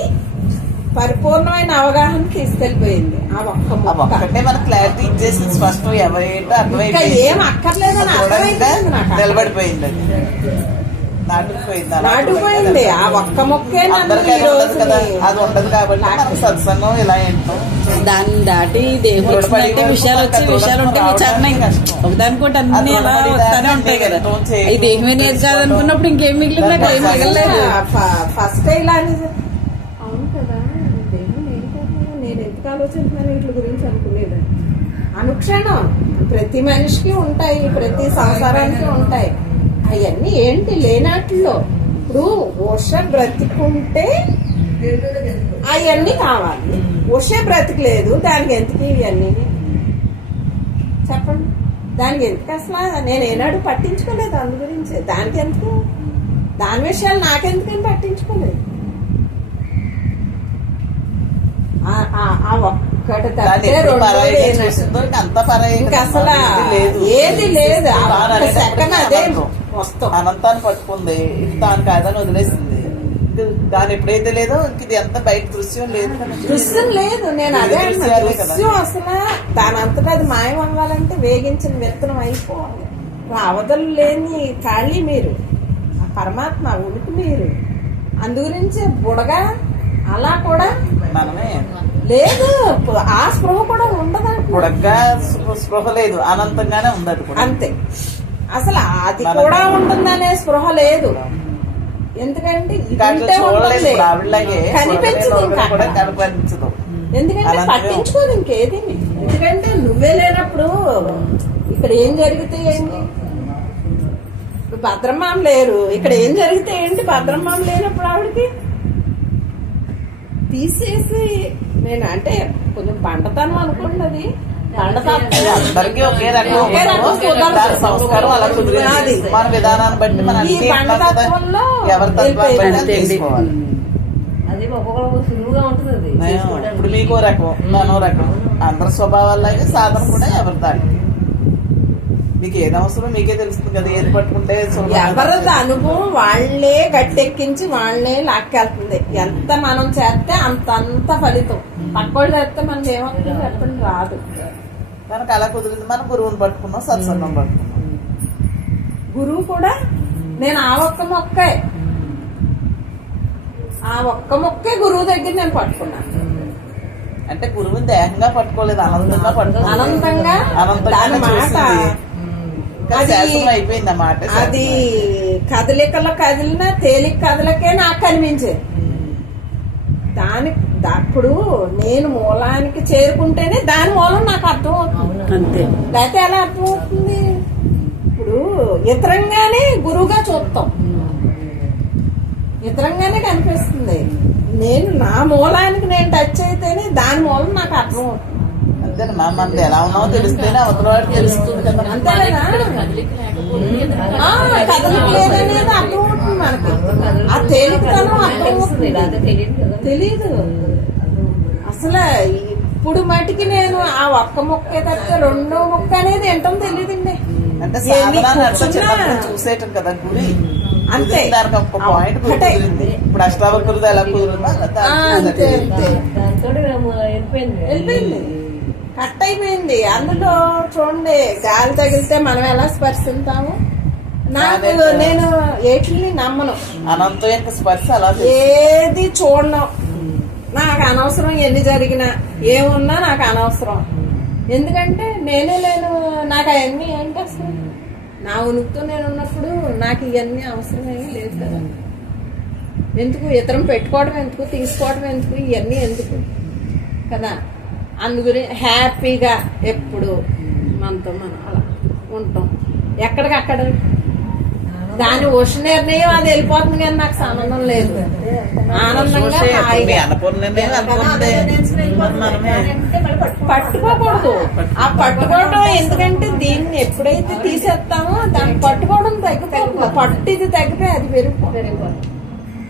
పరిపూర్ణమైన అవగాహన తీసుకెళ్లిపోయింది. ఆ ఒక్క మొక్క మన క్లారిటీ ఇచ్చేసి స్పష్టం ఎవరేంటో ఇంకా ఏం అక్కర్లేదని అర్థమైపోయింది. నాకు నిలబడిపోయింది, నాటుకుపోయింది. ఆ ఒక్క మొక్కే అది ఉండదు కాబట్టి సత్సంగం ఇలా ఏంటో దాన్ని దాటి దేవుడు వచ్చిందంటే విషయాలు వచ్చి విషయాలు ఉంటే విచారణ ఒకదానికోటి అన్ని ఎలా వస్తానే ఉంటాయి కదా. ఈ దేహమే లేదు కాదనుకున్నప్పుడు ఇంకేం మిగిలిందా? ఏం మిగలేదు. ఫస్ట్ ఇలా అవును కదా, దేహం ఏం కదా, నేను ఎందుకు ఆలోచిస్తున్నాను వీటి గురించి అనుకునేది. అనుక్షణం ప్రతి మనిషికి ఉంటాయి, ప్రతి సంసారానికి ఉంటాయి. అవన్నీ ఏంటి లేనట్లో. ఇప్పుడు ఉష బ్రతికుంటే అవన్నీ కావాలి. ఉష బ్రతికలేదు, దానికి ఎందుకు ఇవన్నీ చెప్పండి? దానికి ఎందుకు అసలు నేను ఏనాడు పట్టించుకోలేదు. అందు గురించి దానికి ఎందుకు, దాని విషయాలు నాకెందుకని పట్టించుకోలేదు. ఆ ఒక్కటి అసలు ఏది లేదు. సెకండ్ అదే వస్తాం. అనంతాన్ని పట్టుకుంది, దాని కాదని వదిలేసింది. దాని ఎప్పుడైతే లేదో ఇది ఎంత బయట దృశ్యం లేదు కదా. దృశ్యం లేదు. నేను అదే అన్నా, దృశ్యం అసలు దాని అంతటా అది మాయం అవ్వాలంటే వేగించిన విత్తనం అయిపోవాలి. అవతలు లేని ఖాళీ మీరు, ఆ పరమాత్మ ఉనికి మీరు. అందు గురించి బుడగా అలా కూడా మనమే లేదు, ఆ స్పృహ కూడా ఉండదు. బుడగ్గా స్పృహ లేదు, అనంతంగానే ఉంది అది కూడా. అంతే, అసలు అది కూడా ఉంటుందనే స్పృహ లేదు. ఎందుకంటే కనిపించదు, కనిపించదు. ఎందుకంటే పట్టించుకోదు ఇంకేది. ఎందుకంటే నువ్వే లేనప్పుడు ఇక్కడ ఏం జరిగితే ఏంటి, భద్రమ్మ లేరు, ఇక్కడ ఏం జరిగితే ఏంటి, భద్రమ్మ లేనప్పుడు ఆవిడకి తీసేసి నేను అంటే కొంచెం పంటతనం అనుకున్నది. అందరికీ ఒకే రకం సంస్కారం అలా కుదిరింది. మన విధానాన్ని బట్టి మన ఎవరి తత్వాన్ని తీసుకోవాలి. అది ఒక్కొక్కరు సులువుగా ఉంటుంది. ఇప్పుడు మీకో రకం, మనో రకం, అందరి స్వభావాలకి సాధన కూడా ఎవరి దానికి. మీకు ఏది అవసరం మీకే తెలుస్తుంది కదా, ఏది పట్టుకుంటే. ఎవరిది అనుభవం వాళ్ళే గట్టెక్కించి వాళ్ళే లాక్కెళ్తుంది. ఎంత మనం చేస్తే అంత ఫలితం. పక్కోళ్ళు చేస్తే మనకి ఏమవుతుంది చెప్పండి, రాదు. మనకు అలా కుదిరింది. మనం గురువుని పట్టుకున్నాం, సత్సంగం పట్టుకున్నాం. గురువు కూడా నేను ఆ ఒక్క మొక్కే గురువు దగ్గర నేను పట్టుకున్నాను. అంటే గురువుని దేహంగా పట్టుకోలేదు, అనంతంగా పట్టుకోలేదు. అనంతంగా అయిపోయింది అన్నమాట. అది కదలికలో కదిలినా తేలిక కదలకే నాకు కనిపించేది. అప్పుడు నేను మూలానికి చేరుకుంటేనే దాని మూలం నాకు అర్థం అవుతుంది. అంతే, లేకపోతే ఎలా అర్థం అవుతుంది? ఇప్పుడు ఇతరంగానే గురువుగా చూస్తాం, ఇతరంగానే కనిపిస్తుంది. నేను నా మూలానికి నేను టచ్ అయితేనే దాని మూలం నాకు అర్థం అవుతుంది. అంతేనా, మనది ఎలా ఉన్నామో తెలిస్తేనే అవతల వాడికి తెలుస్తుంది కదా. అంతే కదా, కదలిక లేదనేది అర్థం అవుతుంది మనకి. ఆ తేలికతనం అర్థం అవుతుంది. తెలీదు అసలు. ఇప్పుడు మటుకి నేను ఆ ఒక్క మొక్కే తప్పితే రెండో మొక్క అనేది ఏంటో తెలియదండి. అంటే చూసేయటం కదా గురి. అంతే, దానికి ఒక పాయింట్ కుదిరింది. ఇప్పుడు అష్టావకృతి ఎలా కుదిరిందా వెళ్ళిపోయింది, కట్ అయిపోయింది. అందులో చూడండి, గాలి తగిలితే మనం ఎలా స్పర్శిస్తాము. నాకు నేను ఏటిని నమ్మను, అనంతం యొక్క స్పర్శ అలా ఏది చూడను. నాకు అనవసరం, ఎన్ని జరిగినా ఏమున్నా నాకు అనవసరం. ఎందుకంటే నేనే లేను, నాకు అవన్నీ ఏంటి అసలు. నా ఉనికితో నేను ఉన్నప్పుడు నాకు ఇవన్నీ అవసరం ఏమీ లేదు కదా. ఎందుకు ఇతరం పెట్టుకోవడం ఎందుకు, తీసుకోవడం ఎందుకు, ఇవన్నీ ఎందుకు కదా. అందుగురి హ్యాపీగా ఎప్పుడు మనతో మనం అలా ఉంటాం. ఎక్కడికక్కడ దాని ఉష నిర్ణయం అది వెళ్ళిపోతుంది, కానీ నాకు సంబంధం లేదు. ఆనందంగా పట్టుకోకూడదు. ఆ పట్టుకోవడం ఎందుకంటే దీన్ని ఎప్పుడైతే తీసేస్తామో దాన్ని పట్టుకోవడం తగ్గిపోతుంది. పట్టు ఇది తగ్గిపోయి అది పెరిగిపోతుంది.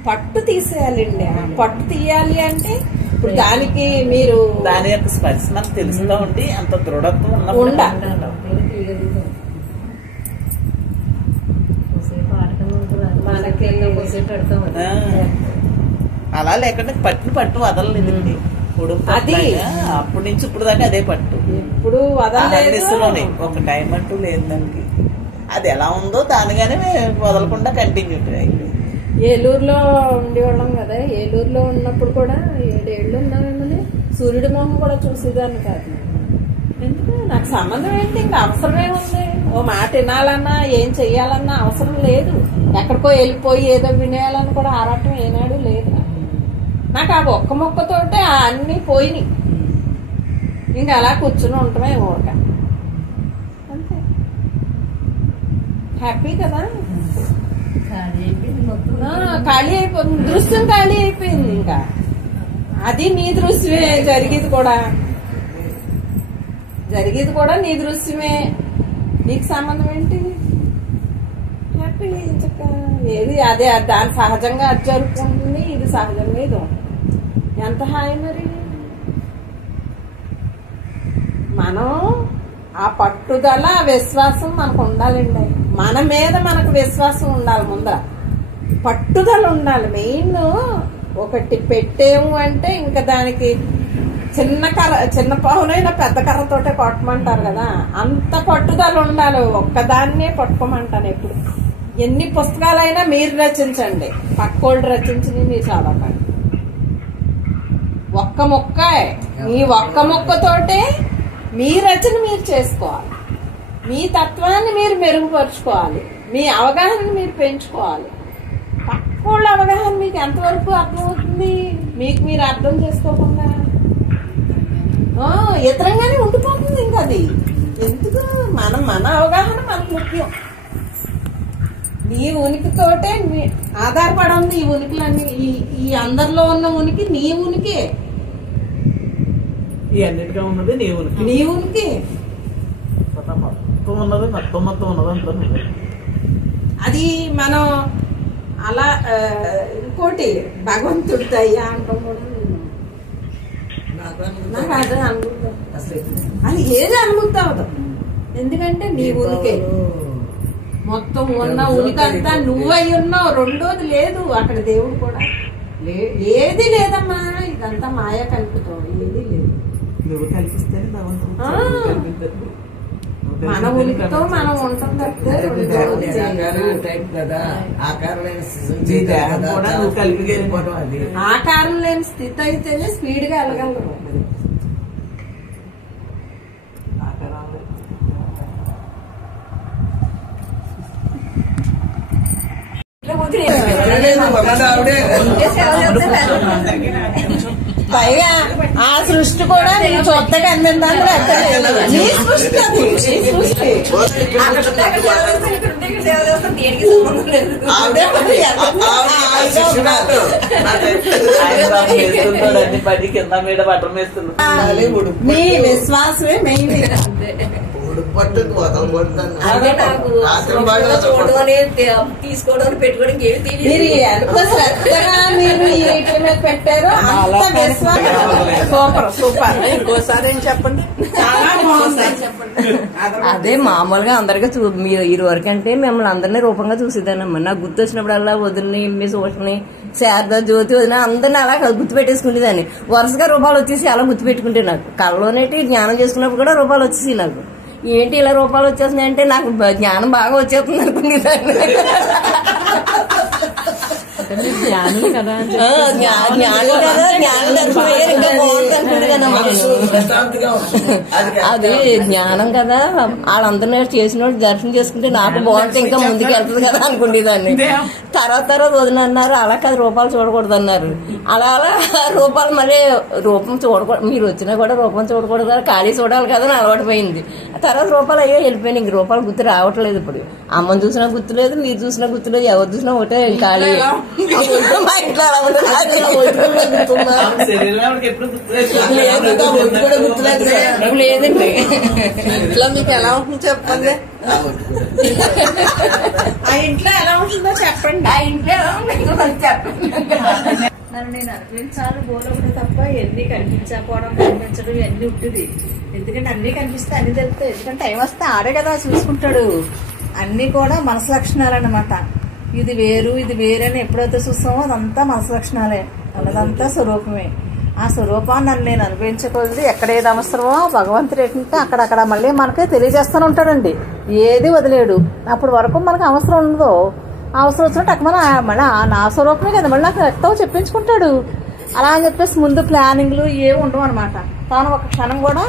పట్టు తీసేయాలండి. పట్టు తీయాలి అంటే ఇప్పుడు దానికి మీరు దాని యొక్క స్పర్శ మనకు తెలుస్తూ ఉండి అంత దృఢత్వం ఉండాలి. అలా లేకుండా పట్టు వదలలేదండి. అది అప్పటి నుంచి ఇప్పుడు దాకా అదే పట్టు. ఇప్పుడు వదలలేదు, ఒక టైం అంటూ లేదు దానికి. అది ఎలా ఉందో దానిగానే వదలకుండా కంటిన్యూ అయిపోయింది. ఏలూరులో ఉండేవాళ్ళం కదా. ఏలూరులో ఉన్నప్పుడు కూడా 7 ఏళ్ళు ఉన్నామేమని సూర్యుడి మొహం కూడా చూసేదాన్ని కాదు. ఎందుకు నాకు సంబంధం ఏంటి, ఇంకా అవసరం ఏముంది. ఓ మాట వినాలన్నా ఏం చెయ్యాలన్నా అవసరం లేదు. ఎక్కడికో వెళ్ళిపోయి ఏదో వినేయాలని కూడా ఆరాటం ఏనాడు లేదు. నాకు ఆ ఒక్క మొక్కతోటే అన్ని పోయినాయి. ఇంకా అలా కూర్చుని ఉండటమే ఊరక. అంతే, హ్యాపీ కదా. ఖాళీ అయిపోతుంది, దృశ్యం ఖాళీ అయిపోయింది. ఇంకా అది నీ దృశ్యమే. జరిగేది కూడా నీ దృశ్యమే. నీకు సంబంధం ఏంటి? హ్యాపీ ఏది అదే దాని సహజంగా అది జరుపుకుంటుంది, ఇది సహజంగా ఇది ఎంత హాయి. మరి మనం ఆ పట్టుదల విశ్వాసం మనకు ఉండాలండి. మన మీద మనకు విశ్వాసం ఉండాలి ముందర. పట్టుదల ఉండాలి. మెయిన్ ఒకటి పెట్టేము అంటే ఇంకా దానికి చిన్న పావునైనా పెద్ద కర్రతోటే కొట్టమంటారు కదా, అంత పట్టుదల ఉండాలి. ఒక్కదాన్నే పట్టుకోమంటాను ఎప్పుడు. ఎన్ని పుస్తకాలైనా మీరు రచించండి, పక్కోళ్ళు రచించి మీరు చదవకండి. ఒక్క మొక్క, మీ ఒక్క మొక్కతోటే మీ రచన మీరు చేసుకోవాలి. మీ తత్వాన్ని మీరు మెరుగుపరుచుకోవాలి. మీ అవగాహన మీరు పెంచుకోవాలి. పక్కోళ్ళ అవగాహన మీకు ఎంతవరకు అర్థమవుతుంది? మీకు మీరు అర్థం చేసుకోకుండా ఇతరంగానే ఉండిపోతుంది. ఇంకా అది ఎందుకు? మన అవగాహన మనకు ముఖ్యం. నీ ఉనికితోటే ఆధారపడి ఉంది ఈ ఉనికిలన్నీ. ఈ అందరిలో ఉన్న ఉనికి నీ ఉనికి, ఈ అన్నిటిగా ఉన్నది నీ ఉనికి. నీ ఉనికి మొత్తం ఉన్నది, మొత్తం ఉన్నది అంటున్నది. అది మనం అలా ఇంకోటి భగవంతుడితో అయ్యా అంటాం కూడా. నాకు అదే అనుకుంటా, అది ఏది అనుకుంటా అవుతాం. ఎందుకంటే నీ ఉనికి మొత్తం ఉన్న ఉనికంతా నువ్వై ఉన్నావు. రెండోది లేదు అక్కడ. దేవుడు కూడా ఏది లేదమ్మా, ఇదంతా మాయా కల్పితం. ఏది లేదు. నువ్వు కల్పిస్తేనే భగవంతుడు. మన ఉనికితో మనం ఉంటాం తప్పితే ఆకారం లేని స్థితి అయితేనే స్పీడ్ గా వెళ్ళగలరు. పైగా ఆ సృష్టి కూడా నేను చూద్దగా అందిందని నీ సృష్టి. అది నీ సృష్టి. పది కింద మీద బట్టం వేస్తున్నాడు. నీ విశ్వాసమే మెయిన్. తీసుకోవడం పెట్టుకోవడం మీరు ఎంత శ్రద్ధగా మీరు వీటి మీద పెట్టారో అంత విశ్వాసం. Super super. ఇంకోసారి ఏం చెప్పండి. చాలా బాగుంది. అదే మామూలుగా అందరికీ మీరు ఈ వరకు అంటే మిమ్మల్ని అందరినీ రూపంగా చూసేదానమ్మా. నాకు గుర్తు వచ్చినప్పుడల్లా వదిలిని మీ సోషని శారద జ్యోతి వదిన అందరినీ అలా గుర్తు పెట్టేసుకునేదాన్ని. వరుసగా రూపాలు వచ్చేసి అలా గుర్తు పెట్టుకుంటే నాకు కళ్ళలోనేటి జ్ఞానం చేసుకున్నప్పుడు కూడా రూపాలు వచ్చేసి నాకు ఏంటి ఇలా రూపాలు వచ్చేస్తున్నాయి అంటే నాకు జ్ఞానం బాగా వచ్చేస్తుంది అనుకునేదాన్ని. జ్ఞానం కదా, జ్ఞానం కదా, జ్ఞానం దర్శనం ఇంకా బాగుంది అనుకునేదాన్ని. అది జ్ఞానం కదా, వాళ్ళందరినీ చేసిన దర్శనం చేసుకుంటే నాకు బాగుంటే ఇంకా ముందుకు వెళ్తుంది కదా అనుకునేదాన్ని. తర్వాత వదిన అన్నారు అలా కాదు రూపాలు చూడకూడదు అన్నారు. అలా రూపాలు మళ్ళీ రూపం చూడకూడదు, మీరు వచ్చినా కూడా రూపం చూడకూడదు కదా, ఖాళీ చూడాలి కదా అని అలవాటు పోయింది. తర్వాత రూపాలు అయ్యో వెళ్ళిపోయినాయి. ఇంక రూపాలు గుర్తు రావట్లేదు. ఇప్పుడు అమ్మని చూసినా గుర్తులేదు, మీరు చూసినా గుర్తులేదు, ఎవరు చూసినా ఒకటే ఖాళీ. మా ఇంట్లో అలా లేదండి. ఇంట్లో మీకు ఎలా ఉంటుంది చెప్పండి. ఆ ఇంట్లో ఎలా ఉంటుందో చెప్పండి. ఆ ఇంట్లో ఎలా ఉంటుందో చెప్పండి. నన్ను నేను అనుభవించాలి గోలొకటి తప్ప ఎన్ని కనిపించకపోవడం కనిపించడం ఇవన్నీ ఉంటుంది. ఎందుకంటే అన్ని కనిపిస్తే అన్ని తెలుస్తాయి. ఎందుకంటే టైం వస్తే ఆడే కదా చూసుకుంటాడు. అన్ని కూడా మనసు లక్షణాలు అన్నమాట. ఇది వేరు ఇది వేరని ఎప్పుడైతే చూస్తామో అదంతా మనసు లక్షణాలే, అన్నదంతా స్వరూపమే. ఆ స్వరూపాన్ని నన్ను నేను అనుభవించకూడదు. ఎక్కడేది అవసరమో భగవంతుడు ఏంటంటే అక్కడక్కడ మళ్ళీ మనకే తెలియజేస్తూనే ఉంటాడండి. ఏది వదిలేడు. అప్పటి వరకు మనకు అవసరం ఉండదు. అవసరం వచ్చినట్టు అక్కడ మళ్ళీ నా స్వరూపమే కదా మళ్ళీ నాకు ఎక్కడో చెప్పించుకుంటాడు. అలా అని చెప్పేసి ముందు ప్లానింగ్లు ఏమి ఉండవు అనమాట. తాను ఒక క్షణం కూడా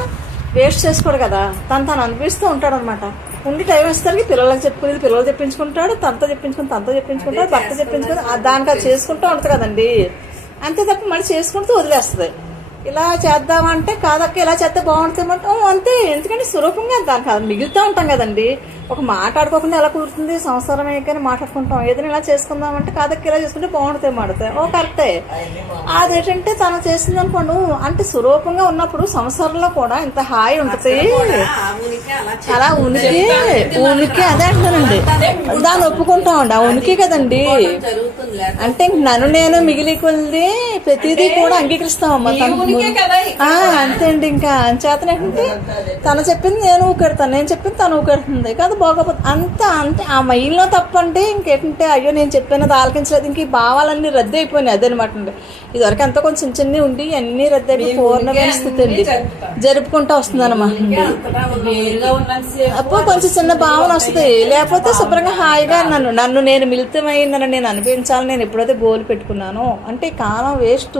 వేస్ట్ చేసుకోడు కదా, తను అనిపిస్తూ ఉంటాడు అనమాట. ఉండి టైం వేసేసరికి పిల్లలకు చెప్పుకునేది పిల్లలు చెప్పించుకుంటాడు, తనతో చెప్పించుకుంటాడు, భర్త చెప్పించుకుంటాడు. దానికి అది చేసుకుంటూ ఉంటుంది కదండి. అంతే తప్ప మళ్ళీ చేసుకుంటూ వదిలేస్తుంది. ఇలా చేద్దామంటే కాదక్క ఇలా చేస్తే బాగుంటుందంటే అంతే. ఎందుకంటే స్వరూపంగా దానికి అది మిగులుతూ ఉంటాం కదండి. ఒక మాట్లాడుకోకుండా ఎలా కుదురుతుంది? సంసారం అయ్యాకని మాట్లాడుకుంటాం. ఏదైనా ఇలా చేసుకుందామంటే కాదక్క ఇలా చేసుకుంటే బాగుంటుంది మాడుతాయి. కరెక్టే. అదేంటంటే తను చేసింది అనుకోండి. అంటే స్వరూపంగా ఉన్నప్పుడు సంసారంలో కూడా ఇంత హాయి ఉంటుంది. అలా ఉనికి అదే అంటారండి. దాన్ని ఒప్పుకుంటామండి. ఆ ఉనికి కదండి. జరుగుతుంది. అంటే నన్ను నేను మిగిలి కొలిది ప్రతిదీ కూడా అంగీకరిస్తామమ్మా. అంతే అండి. ఇంకా అంచేతనేంటే తను చెప్పింది నేను ఊకెడతాను, నేను చెప్పింది తను ఊకెడుతుంది కదా. బాగోపోతుంది అంతా. అంటే ఆ మైల్లో తప్పంటే ఇంకేంటంటే అయ్యో నేను చెప్పినది ఆలకించలేదు, ఇంక ఈ భావాలన్నీ రద్దు అయిపోయినాయి. అదనమాట అండి. ఇదివరకు అంతా కొంచెం చిన్న ఉండి అన్ని రద్దు అయిపోయి పూర్ణమైన స్థితి అండి జరుపుకుంటూ వస్తుంది అనమాట. అప్పుడు కొంచెం చిన్న భావన వస్తుంది. లేకపోతే శుభ్రంగా హాయిగా నన్ను నేను మిళితమైందని నేను అనిపించాలని నేను ఎప్పుడైతే గోలు పెట్టుకున్నానో అంటే కాలం వేస్ట్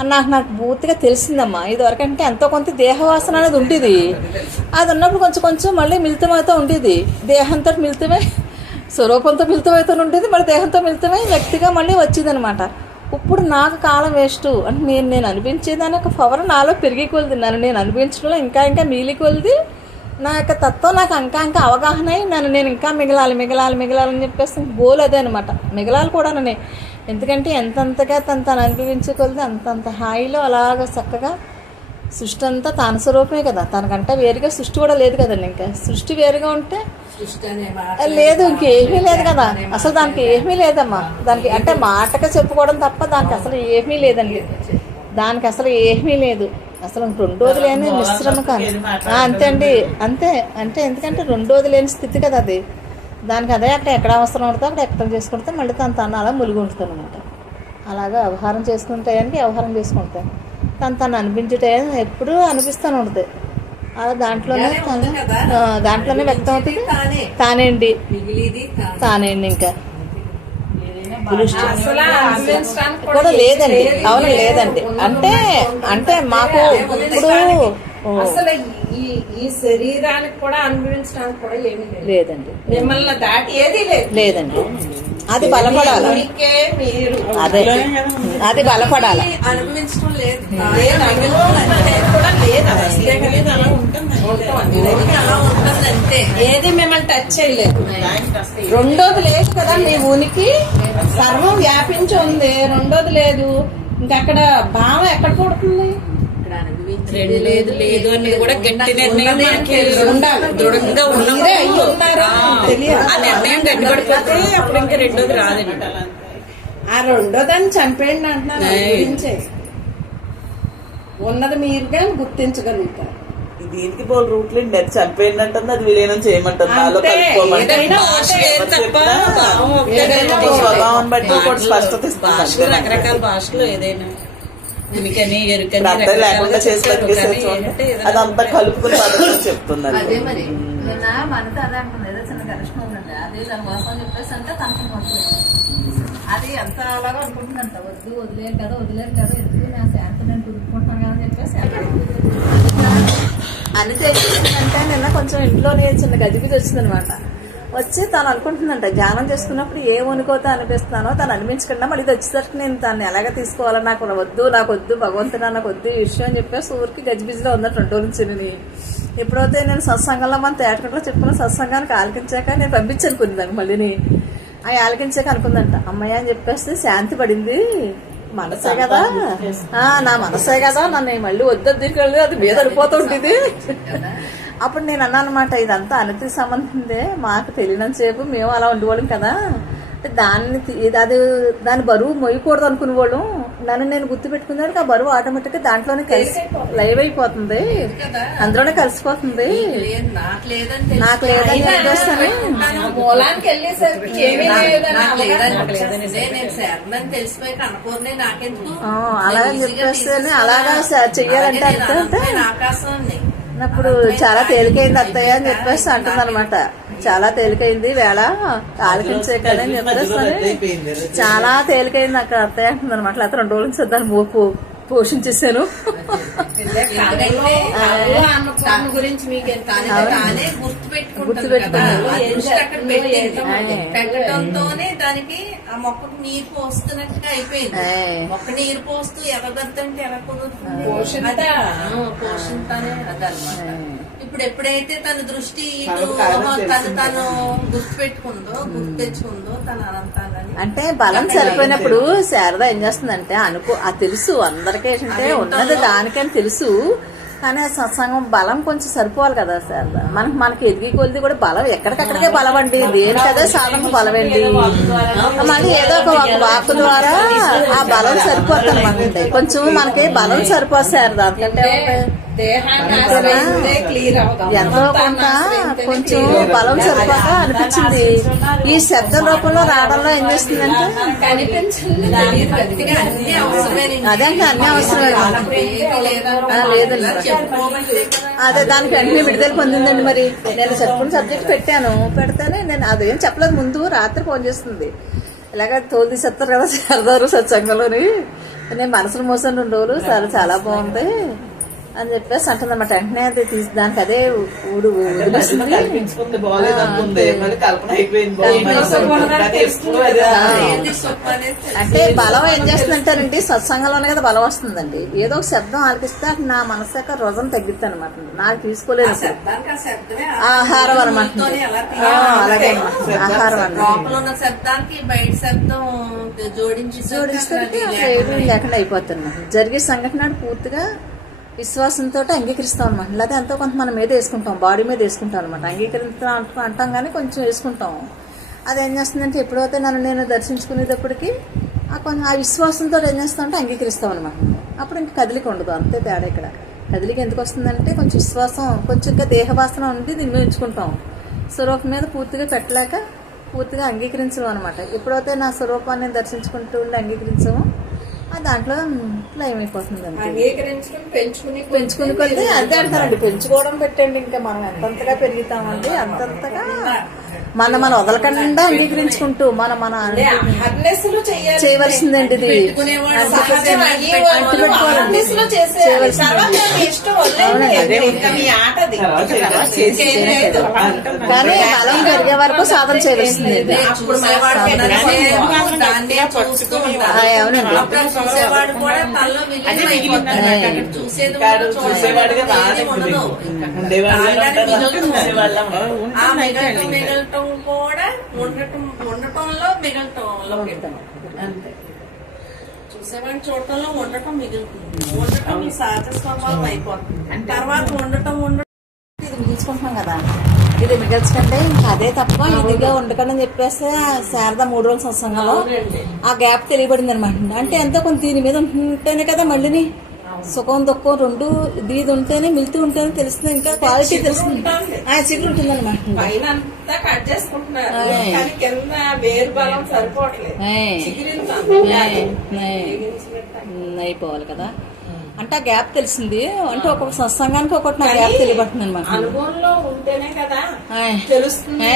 అని నాకు పూర్తిగా తెలిసిందమ్మా. ఇదివరకు అంటే ఎంతో కొంత దేహవాసన అనేది ఉండేది. అది ఉన్నప్పుడు కొంచెం కొంచెం మళ్ళీ మిళితమవుతూ ఉండేది. దేహంతో మిళితమై స్వరూపంతో మిళితమవుతూ ఉండేది, మళ్ళీ దేహంతో మిళితమై వ్యక్తిగా మళ్ళీ వచ్చేది అనమాట. ఇప్పుడు నాకు కాలం వేస్ట్ అంటే నేను అనిపించేదాన్ని ఒక పవర్ నాలో పెరిగి కొలిది. నేను అనిపించడంలో ఇంకా ఇంకా మిగిలి కొలిది నా యొక్క తత్వం నాకు ఇంకా అవగాహన అయి నేను ఇంకా మిగలాలని చెప్పేసి గోల్ అదే అనమాట. మిగలాలి కూడా నన్ను. ఎందుకంటే ఎంతంతగా తను అనుభవించుకోలేదు అంతంత హాయిలో అలాగ చక్కగా సృష్టి అంతా తన స్వరూపమే కదా. తనకంటే వేరుగా సృష్టి కూడా లేదు కదండి. ఇంకా సృష్టి వేరుగా ఉంటే లేదు, ఇంకేమీ లేదు కదా. అసలు దానికి ఏమీ లేదమ్మా. దానికి అంటే మాటగా చెప్పుకోవడం తప్ప దానికి అసలు ఏమీ లేదండి. దానికి అసలు ఏమీ లేదు. అసలు రెండోది లేని మిశ్రమ కానీ అంతే అండి. అంతే అంటే ఎందుకంటే రెండోది లేని స్థితి కదా అది. దానికి అదే అక్కడ ఎక్కడ అవసరం పడితే అక్కడ ఎక్కడ చేసుకుంటే మళ్ళీ తను అలా ములిగి ఉంటుంది అనమాట. అలాగా వ్యవహారం చేసుకుంటాయని వ్యవహారం చేసుకుంటాయి. తను అనిపించుటే ఎప్పుడూ అనిపిస్తాను ఉంటుంది. అలా దాంట్లోనే వ్యక్తం అవుతుంది. తానేండి ఇంకా కూడా లేదండి. అవును లేదండి. అంటే మాకు ఇప్పుడు అసలు ఈ శరీరానికి కూడా అనుభవించడానికి కూడా ఏమీ లేదండి. మిమ్మల్ని దాటి ఏది లేదండి. అది బలపడాలి. అదే అది బలపడాలి. అనుభవించడం లేదు. ఏది మిమ్మల్ని టచ్ చేయలేదు. రెండోది లేదు కదా. మీ ఉనికి సర్వం వ్యాపించి ఉంది. రెండోది లేదు. ఇంకక్కడ భావం ఎక్కడ పడుతుంది? లేదు అనేది కూడా గట్టి నిర్ణయం ఉండాలి. దృఢంగా ఆ నిర్ణయం గట్టిపడిపోతే అప్పుడు ఇంకా రెండోది రాదండి. ఆ రెండోదాన్ని చంపేయండి అంటున్నాను. గురించే ఉన్నది మీరుగా గుర్తించగలుగుతారు. దీనికి పోల్ రూట్లు అది చంపేయండి అంటుంది, అది విలీనం చేయమంటుంది. స్వభావం బట్టి ఒకటి స్పష్టత ఇస్తుంది. రకరకాల భాషలు ఏదైనా ఉనికని ఎరుకని లేకుండా చేసి అదంతా కలుపుకుని చెప్తుంది. అదే మరి మనతో అదే అంటుంది. ఏదో చిన్న కరెక్షన్ ఉందండి. అదే దాని కోసం చెప్పేసి అంటే తనకు అది ఎంత అలాగా అనుకుంటుందంట. వదిలేరు కదా ఎందుకు నా శాంతి నేను దుడుకుంటున్నాను కదా అని చెప్పేసి అని తెలిసిందంటే నిన్న కొంచెం ఇంట్లోనే చిన్న గజిబిజి వచ్చిందనమాట. వచ్చి తను అనుకుంటుందంట ధ్యానం చేసుకున్నప్పుడు ఏమనుకోతా అనిపిస్తున్నానో తను అనిపించకుండా మళ్ళీ ఇది వచ్చేసరికి నేను తను ఎలాగ తీసుకోవాలో నాకు వద్దు భగవంతుడు నాకు వద్దు ఈ విషయం అని చెప్పేసి ఊరికి గజిబిజిలో ఉందట 2 రోజుల నుంచి. ఎప్పుడైతే నేను సత్సంగంలో మన తేటకుంటలో చెప్పుకున్న సత్సంగానికి ఆలకించాక నేను పంపించనుకుంది దాన్ని మళ్ళీని. అవి ఆలకించాక అనుకుందంట అమ్మయ్య అని చెప్పేసి శాంతి పడింది. మనసే కదా నా మనసే కదా నన్ను మళ్ళీ వద్దరు అది మీద పడిపోతుంటుంది. అప్పుడు నేను అన్నా అనమాట ఇదంతా అనతి సంబంధిందే, మాకు తెలియనంతసేపు మేము అలా ఉండేవాళ్ళం కదా. దాని బరువు మొయ్యకూడదు అనుకునేవాళ్ళం. నన్ను నేను గుర్తు పెట్టుకున్నాడు ఆ బరువు ఆటోమేటిక్ గా దాంట్లోనే కలిసి లైవ్ అయిపోతుంది, అందులోనే కలిసిపోతుంది. నాకు లేదని మూలానికి వెళ్ళేసరికి అలాగని చెప్పేస్తే అలాగా చెయ్యాలంటే అంటే అప్పుడు చాలా తేలికైంది అత్తయ్య అని చెప్పేసి అంటుంది అనమాట. చాలా తేలికైంది వేళ ఆలకించేకని చెప్పేసి చాలా తేలికైంది అక్కడ అత్తయ్య అంటుంది అనమాట. లేకపోతే 2 రోజుల నుంచి దాన్ని పోషించేసాను. గురించి మీకు పెట్టడంతోనే దానికి ఆ మొక్కకు నీరు పోస్తున్నట్టుగా అయిపోయింది. మొక్క నీరు పోస్తూ ఎలాగంటే ఎలా కుదురుతుంది? పోషించానే అదనమాట. ఇప్పుడు ఎప్పుడైతే తన దృష్టి తను గుర్తు తెచ్చుకుందో తన అనంతాన్ని అంటే బలం సరిపోయినప్పుడు శారద ఏం చేస్తుందంటే ఆ తెలుసు అందరికీ ఏంటంటే ఉన్నది దానికని తెలుసు. కానీ ఆ సత్సంగం బలం కొంచెం సరిపోవాలి కదా సార్. మనకి ఎదిగి కొలిది కూడా బలం ఎక్కడికక్కడికే బలం అండి. దేనికదే సాధనకు బలం అండి. మళ్ళీ ఏదో ఒక వాక్ ద్వారా ఆ బలం సరిపోతుంది మనకి. కొంచెం మనకి బలం సరిపోదు సార్. దానికంటే ఎంతో కొంత కొంచెం బలం సరిపోక అనిపించింది. ఈ శబ్దం రూపంలో రావడంలో ఏం చేస్తుందంటే అదే అన్ని అవసరమే లేదండి. అదే దానికి వెంటనే విడుదల పొందిందండి. మరి నేను చెప్పుకున్న సబ్జెక్ట్ పెడితేనే నేను అదేం చెప్పలేదు. ముందు రాత్రి ఫోన్ చేస్తుంది, ఇలాగ తోలు తీసేస్తారు కదా సరదారు సత్సంగంలోని. నేను మనసును మోసాను 2 రోజులు సార్ చాలా బాగుంది అని చెప్పేసి అంటుంది అనమాట. వెంటనే అది దానికి అదే అంటే బలం ఏం చేస్తుందంటారండి, సత్సంగంలోనే కదా బలం వస్తుందండి. ఏదో ఒక శబ్దం ఆలకిస్తే నా మనసు యొక్క రోజం తగ్గిద్ది అనమాట. నాకు తీసుకోలేదు ఆహారం అనమాట. అలాగే ఆహారం అన్నమాట. శబ్దానికి బయట శబ్దం జోడిస్తే ఏమీ లేకుండా అయిపోతుంది. జరిగే సంఘటన పూర్తిగా విశ్వాసంతో అంగీకరిస్తాం అనమాట. లేకపోతే ఎంతో కొంత మనం మీద వేసుకుంటాం, బాడీ మీద వేసుకుంటాం అనమాట. అంగీకరిస్తాం అంటాం కానీ కొంచెం వేసుకుంటాం. అదేం చేస్తుందంటే ఎప్పుడైతే నేను దర్శించుకునేటప్పటికి కొంచెం ఆ విశ్వాసంతో ఏం చేస్తామంటే అంగీకరిస్తాం అనమాట. అప్పుడు ఇంకా కదిలిక ఉండదు. అంతే తేడా ఇక్కడ. కదిలిక ఎందుకు వస్తుందంటే కొంచెం విశ్వాసం, కొంచెం ఇంకా దేహవాసన ఉండి దీన్ని ఉంచుకుంటాం. స్వరూపం మీద పూర్తిగా పెట్టలేక పూర్తిగా అంగీకరించడం అనమాట. ఎప్పుడైతే నా స్వరూపాన్ని దర్శించుకుంటూ ఉండి అంగీకరించామో దాంట్లో లయం అయిపోతుందండి. పెంచుకుని కొద్ది అదే అంటారండి, పెంచుకోవడం పెట్టండి. ఇంకా మనం ఎంతంతగా పెరుగుతామండి అంతంతగా మనం వదలకుండా అంగీకరించుకుంటూ మన చేయవలసిందండి. ఇది కానీ బలం పెరిగే వరకు సాధన చేయవలసిందండి. అవునండి. కూడా ఉండటంలో మిగలటంలో అంతే. చూసేవాడిని చూడటంలో ఉండటం మిగులుతుంది. ఉండటం సహజ స్వభావం అయిపోతుంది. తర్వాత ఉండటం ఇది మిగిల్చుకుంటున్నాం కదా, ఇది మిగల్చకండి ఇంకా అదే తప్ప ఇదిగా ఉండకండి అని చెప్పేసి శారద 3 రోజుల సత్సంగంలో ఆ గ్యాప్ తెలియబడింది అనమాట. అంటే ఎంతో కొంత దీని మీద ఉంటేనే కదా మళ్ళీ సుఖం దుఃఖం 2 ఇది ఉంటేనే మిల్తూ ఉంటేనే తెలుస్తుంది. ఇంకా క్వాలిటీ తెలుస్తుంది, చిగురు ఉంటుంది అనమాట. అయిపోవాలి కదా. అంటే ఆ గ్యాప్ తెలిసింది. అంటే ఒక్కొక్క సత్సంగానికి ఒక్కొక్కటి నా గ్యాప్ తెలియబడుతుంది అనమాట. అనుభవంలో ఉంటేనే కదా తెలుస్తుంది.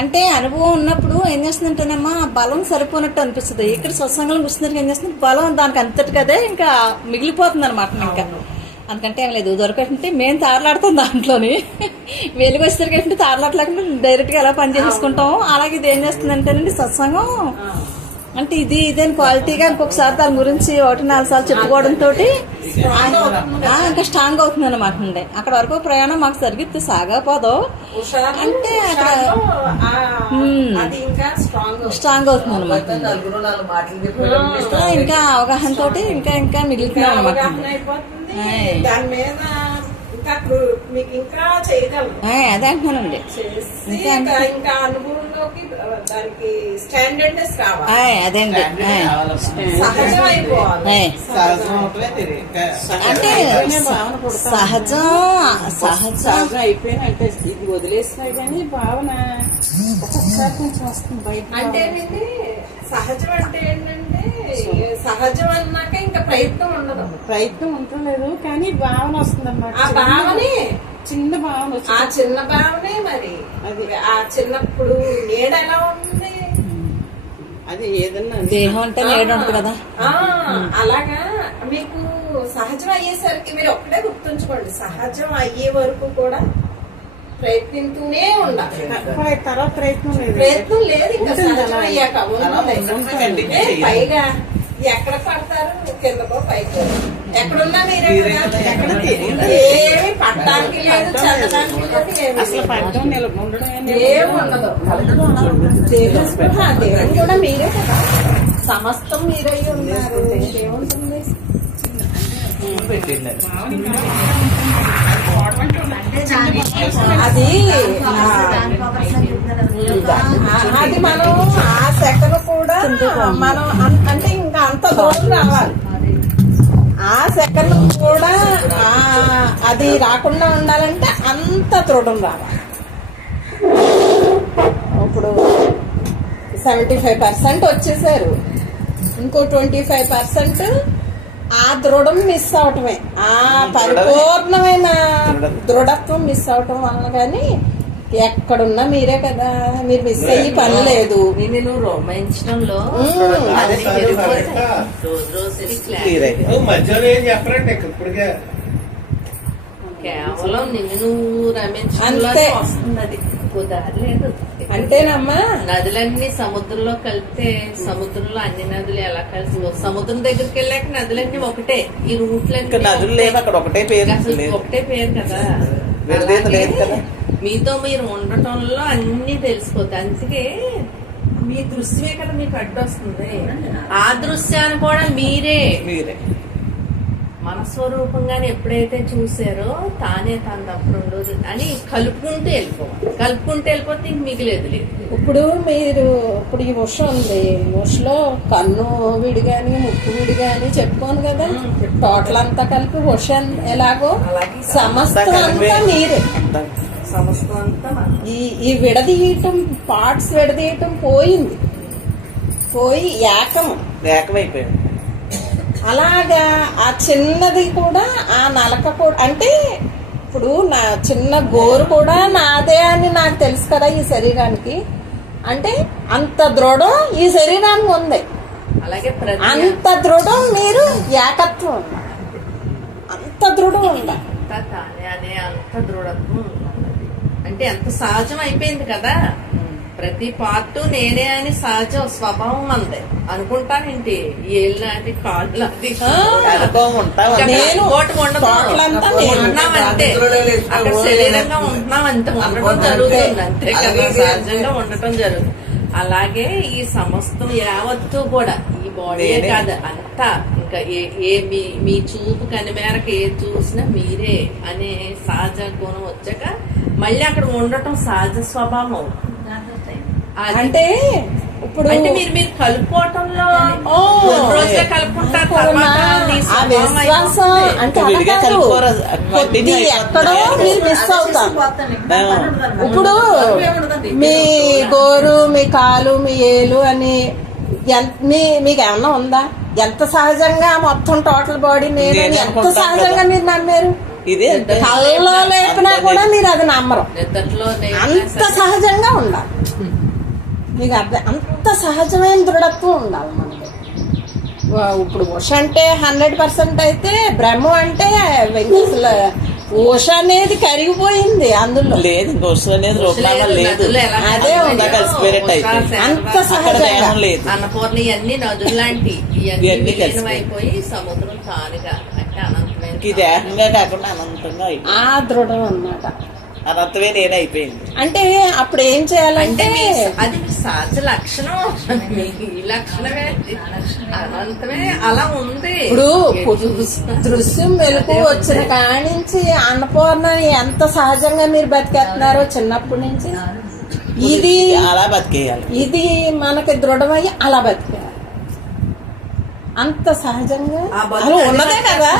అంటే అనుభవం ఉన్నప్పుడు ఏం చేస్తుందంటేనమ్మా బలం సరిపోనట్టు అనిపిస్తుంది. ఇక్కడ సత్సంగంలో కూర్చున్నట్టు ఏం చేస్తుంది, బలం దానికి అంతటి కదే ఇంకా మిగిలిపోతుంది అనమాట. ఇంకా అందుకంటే ఏం లేదు, దొరకటంటే మేము తారలాడతాం దాంట్లోని. వెలుగు వచ్చేసరికి తారలాడలేకుండా డైరెక్ట్ గా ఎలా పనిచేసుకుంటాం. అలాగే ఇది ఏం చేస్తుందంటేనండి సత్సంగం అంటే ఇదేని క్వాలిటీగా ఇంకొకసారి దాని గురించి 1-4 సార్లు చెప్పుకోవడంతో ఇంకా స్ట్రాంగ్ అవుతుంది అనమాట అండి. అక్కడ వరకు ప్రయాణం మాకు సరిగ్గా సాగపోదు అంటే అక్కడ స్ట్రాంగ్ అవుతుంది అనమాట. ఇంకా అవగాహన తోటి ఇంకా మిగులుతున్నాం అనమాట. మీకు ఇంకా చేయగలరు. అదే అంటున్నానండి. ఇంకా అనుభవంలోకి దానికి స్టాండర్డ్నెస్ రావాలి. అదేండి సహజం అయిపోవాలి. అంటే సహజం అయిపోయిన అంటే ఇది వదిలేసినా కానీ భావన ఒక్కొక్కసారి కొంచెం వస్తుంది బయట. అంటే సహజం అంటే ఏంటంటే సహజం అన్నాక ఇంకా ప్రయత్నం ఉండదు. ప్రయత్నం ఉండలేదు కానీ భావన వస్తుంది అన్నమాట. ఆ భావనే చిన్న భావన, ఆ చిన్న భావనే మరి అది ఆ చిన్నప్పుడు నీడ ఎలా ఉంది, అది ఏదన్నా దేహం అంటే నీడ ఉంటుంది కదా. అలాగా మీకు సహజం అయ్యేసరికి మీరు ఒక్కడే గుర్తుంచుకోండి, సహజం అయ్యే వరకు కూడా ప్రయత్నిస్తూనే ఉండాలి. తర్వాత ప్రయత్నం లేదు ఇంకా సహజం అయ్యాక పైగా ఎక్కడ పడతారు, కిందకో పైకి ఎక్కడున్నా మీరే కదా. ఏమి పట్టడానికి లేదు, చదవడానికి లేదు, ఏమి ఉండదు. దేవుడు కూడా మీరే కదా, సమస్తం మీరై ఉన్నారు. ఏముంటుంది పెట్టింది అది అది మనం ఆ సెకండ్ కూడా మనం అంటే ఇంకా అంత దూరం రావాలి. ఆ సెకండ్ కూడా అది రాకుండా ఉండాలంటే అంత దృఢం రావాలి. ఇప్పుడు 75% వచ్చేసారు, ఇంకో 25% ఆ దృఢం మిస్ అవటమే, ఆ పరిపూర్ణమైన దృఢత్వం మిస్ అవటం వల్ల. కానీ ఎక్కడున్నా మీరే కదా, మీరు మిస్ అయ్యి పని లేదు. నేను రోమాయించడంలో మధ్యలో ఏం చెప్పరండి ఇప్పటికే కేవలం నిన్ను నువ్వు రమించడంలో వస్తుంది. అది కుదరలేదు లేదు. అంతేనమ్మా. నదులన్నీ సముద్రంలో కలిపితే సముద్రంలో అన్ని నదులు ఎలా కలిసి సముద్రం దగ్గరికి వెళ్ళాక నదులన్నీ ఒకటే. ఈ రూట్లన్నీ నదులు లేవు అక్కడ, ఒకటే పేరు ఒకటే పేరు కదా. లేదు కదా. మీతో మీరు ఉండటంలో అన్ని తెలిసిపోతాయి. అందుకే మీ దృశ్యమే కదా మీకు అడ్డొస్తుంది. ఆ దృశ్యాన్ని కూడా మీరే మన స్వరూపంగానే ఎప్పుడైతే చూసారో తానే తాను తప్పుడు అని కలుపుకుంటూ వెళ్ళిపోవాలి. కలుపుకుంటూ వెళ్ళిపోతే ఇంక మిగిలేదు లేదు. ఇప్పుడు మీరు ఇప్పుడు ఈ ఉష ఉంది, ఉషలో కన్ను విడిగాని ముక్కు విడిగాని చెప్పుకోను కదా, టోటల్ అంతా కలిపి ఉష ఎలాగో సమస్తం అంతా మీరే. సమస్తం అంతా ఈ విడదీయటం, పార్ట్స్ విడదీయటం పోయింది, పోయి ఏకమైపోయింది. అలాగా ఆ చిన్నది కూడా ఆ నలక కూడా, అంటే ఇప్పుడు నా చిన్న గోరు కూడా నాదే అని నాకు తెలుసు కదా ఈ శరీరానికి. అంటే అంత దృఢం ఈ శరీరానికి ఉంది. అలాగే అంత దృఢం మీరు ఏకత్వం అంత దృఢం ఉందా అనే అంత దృఢత్వం అంటే ఎంత సహజం అయిపోయింది కదా. ప్రతి పార్ట్ నేనే అని సహజ స్వభావం అందే అనుకుంటానేంటి. ఏళ్ళు లాంటి కాళ్ళు లాంటి ఉంటున్నామంతే, అక్కడ శరీరంగా ఉంటున్నాం అంతే, ఉండటం జరుగుతుంది అంతే కదా, సహజంగా ఉండటం జరుగుతుంది. అలాగే ఈ సమస్తం యావత్తు కూడా ఈ బాడీ కాదు అంతా ఇంకా ఏ మీ చూపు కనిమేరకు ఏ చూసినా మీరే అనే సహజ గుణం వచ్చాక మళ్ళీ అక్కడ ఉండటం సహజ స్వభావం. అంటే ఇప్పుడు అంటే మీరు కలుపుకోవటంలో రోజుగా కలుపుకుంటారు. ఎక్కడో మీరు మిస్ అవుతాం. ఇప్పుడు మీ గోరు, మీ కాలు, మీ ఏలు అని మీకు ఏమన్నా ఉందా? ఎంత సహజంగా మొత్తం టోటల్ బాడీ నేను ఎంత సహజంగా మీరు నమ్మారు. కళ్ళలో లేపినా కూడా మీరు అది నమ్మరు. అంత సహజంగా ఉండాలి మీకు, అంత సహజమైన దృఢత్వం ఉండాలి మనకి. ఇప్పుడు ఉష అంటే 100% అయితే బ్రహ్మ అంటే అసలు ఉష అనేది కరిగిపోయింది, అందులో లేదు. ఉష అనేది లేదు, అదే అంత సహజంగా లేదు. అన్నపూర్ణ ఇవన్నీ నదులు లాంటి ఇవన్నీ అయిపోయి సముద్రం తానుగా అంటే అనంతమైన దేహంగా కాకుండా అనంతంగా ఆ దృఢం అన్నమాట. అనంతమే నేనే అయిపోయింది. అంటే అప్పుడు ఏం చేయాలంటే అది సహజ లక్షణం, ఈ లక్షణమే అనంతమే అలా ఉంది. ఇప్పుడు దృశ్యం మెలకు వచ్చిన కానించి అన్నపూర్ణ ఎంత సహజంగా మీరు బతికేస్తున్నారో చిన్నప్పటి నుంచి, ఇది అలా బతికేయాలి. ఇది మనకి దృఢమయ్యి అలా బతికేయాలి. అంత సహజంగా ఉన్నదే కదా,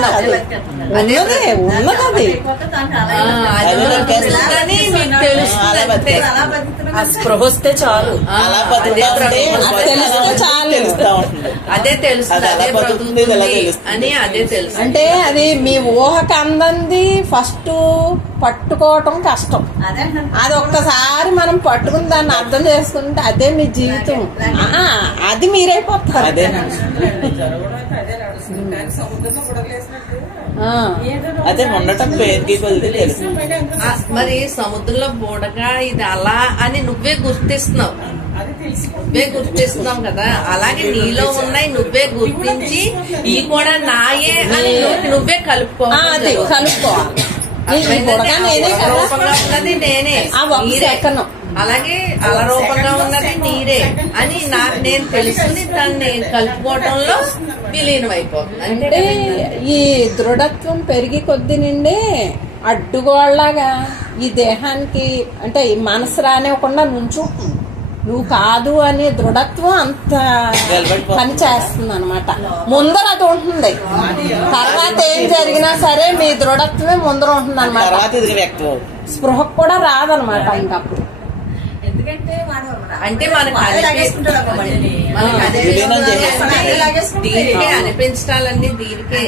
ఉన్నది స్పృహ వస్తే చాలు, తెలిస్తే చాలు, అదే తెలుస్తుంది, అదే బ్రతుకుతుంది అని అదే తెలుసు. అంటే అది మీ ఊహకు అందంది ఫస్ట్ పట్టుకోవటం కష్టం. అది ఒక్కసారి మనం పట్టుకుని దాన్ని అర్థం చేసుకుంటే అదే మీ జీవితం, అది మీరైపోతారు. అదే ఉండటం తెలుసు. మరి సముద్రంలో బోడగా ఇది అలా అని నువ్వే గుర్తిస్తున్నావు, నువ్వే గుర్తిస్తున్నావు కదా. అలాగే నీలో ఉన్నాయి నువ్వే గుర్తించి ఈ కూడా నాయే అని నువ్వే కలుపుకోవాలి. రూపంగా ఉన్నది నేనే, అలాగే అల రూపంగా ఉన్నది నీరే అని నాకు నేను తెలుసుకుని దాన్ని కలుపుకోవటంలో విలీనం అయిపోతుంది. అంటే ఈ దృఢత్వం పెరిగి కొద్ది నిండే అడ్డుగోళ్లాగా ఈ దేహానికి అంటే ఈ మనసు రానివ్వకుండా నుంచుంటుంది. నువ్వు కాదు అనే దృఢత్వం అంత పని చేస్తుంది అనమాట. ముందర అది ఉంటుంది, తర్వాత ఏం జరిగినా సరే మీ దృఢత్వమే ముందర ఉంటుంది అనమాట. స్పృహ కూడా రాదనమాట ఇంకప్పుడు. అంటే మనకు దీనికే అనిపించాలండి, దీనికే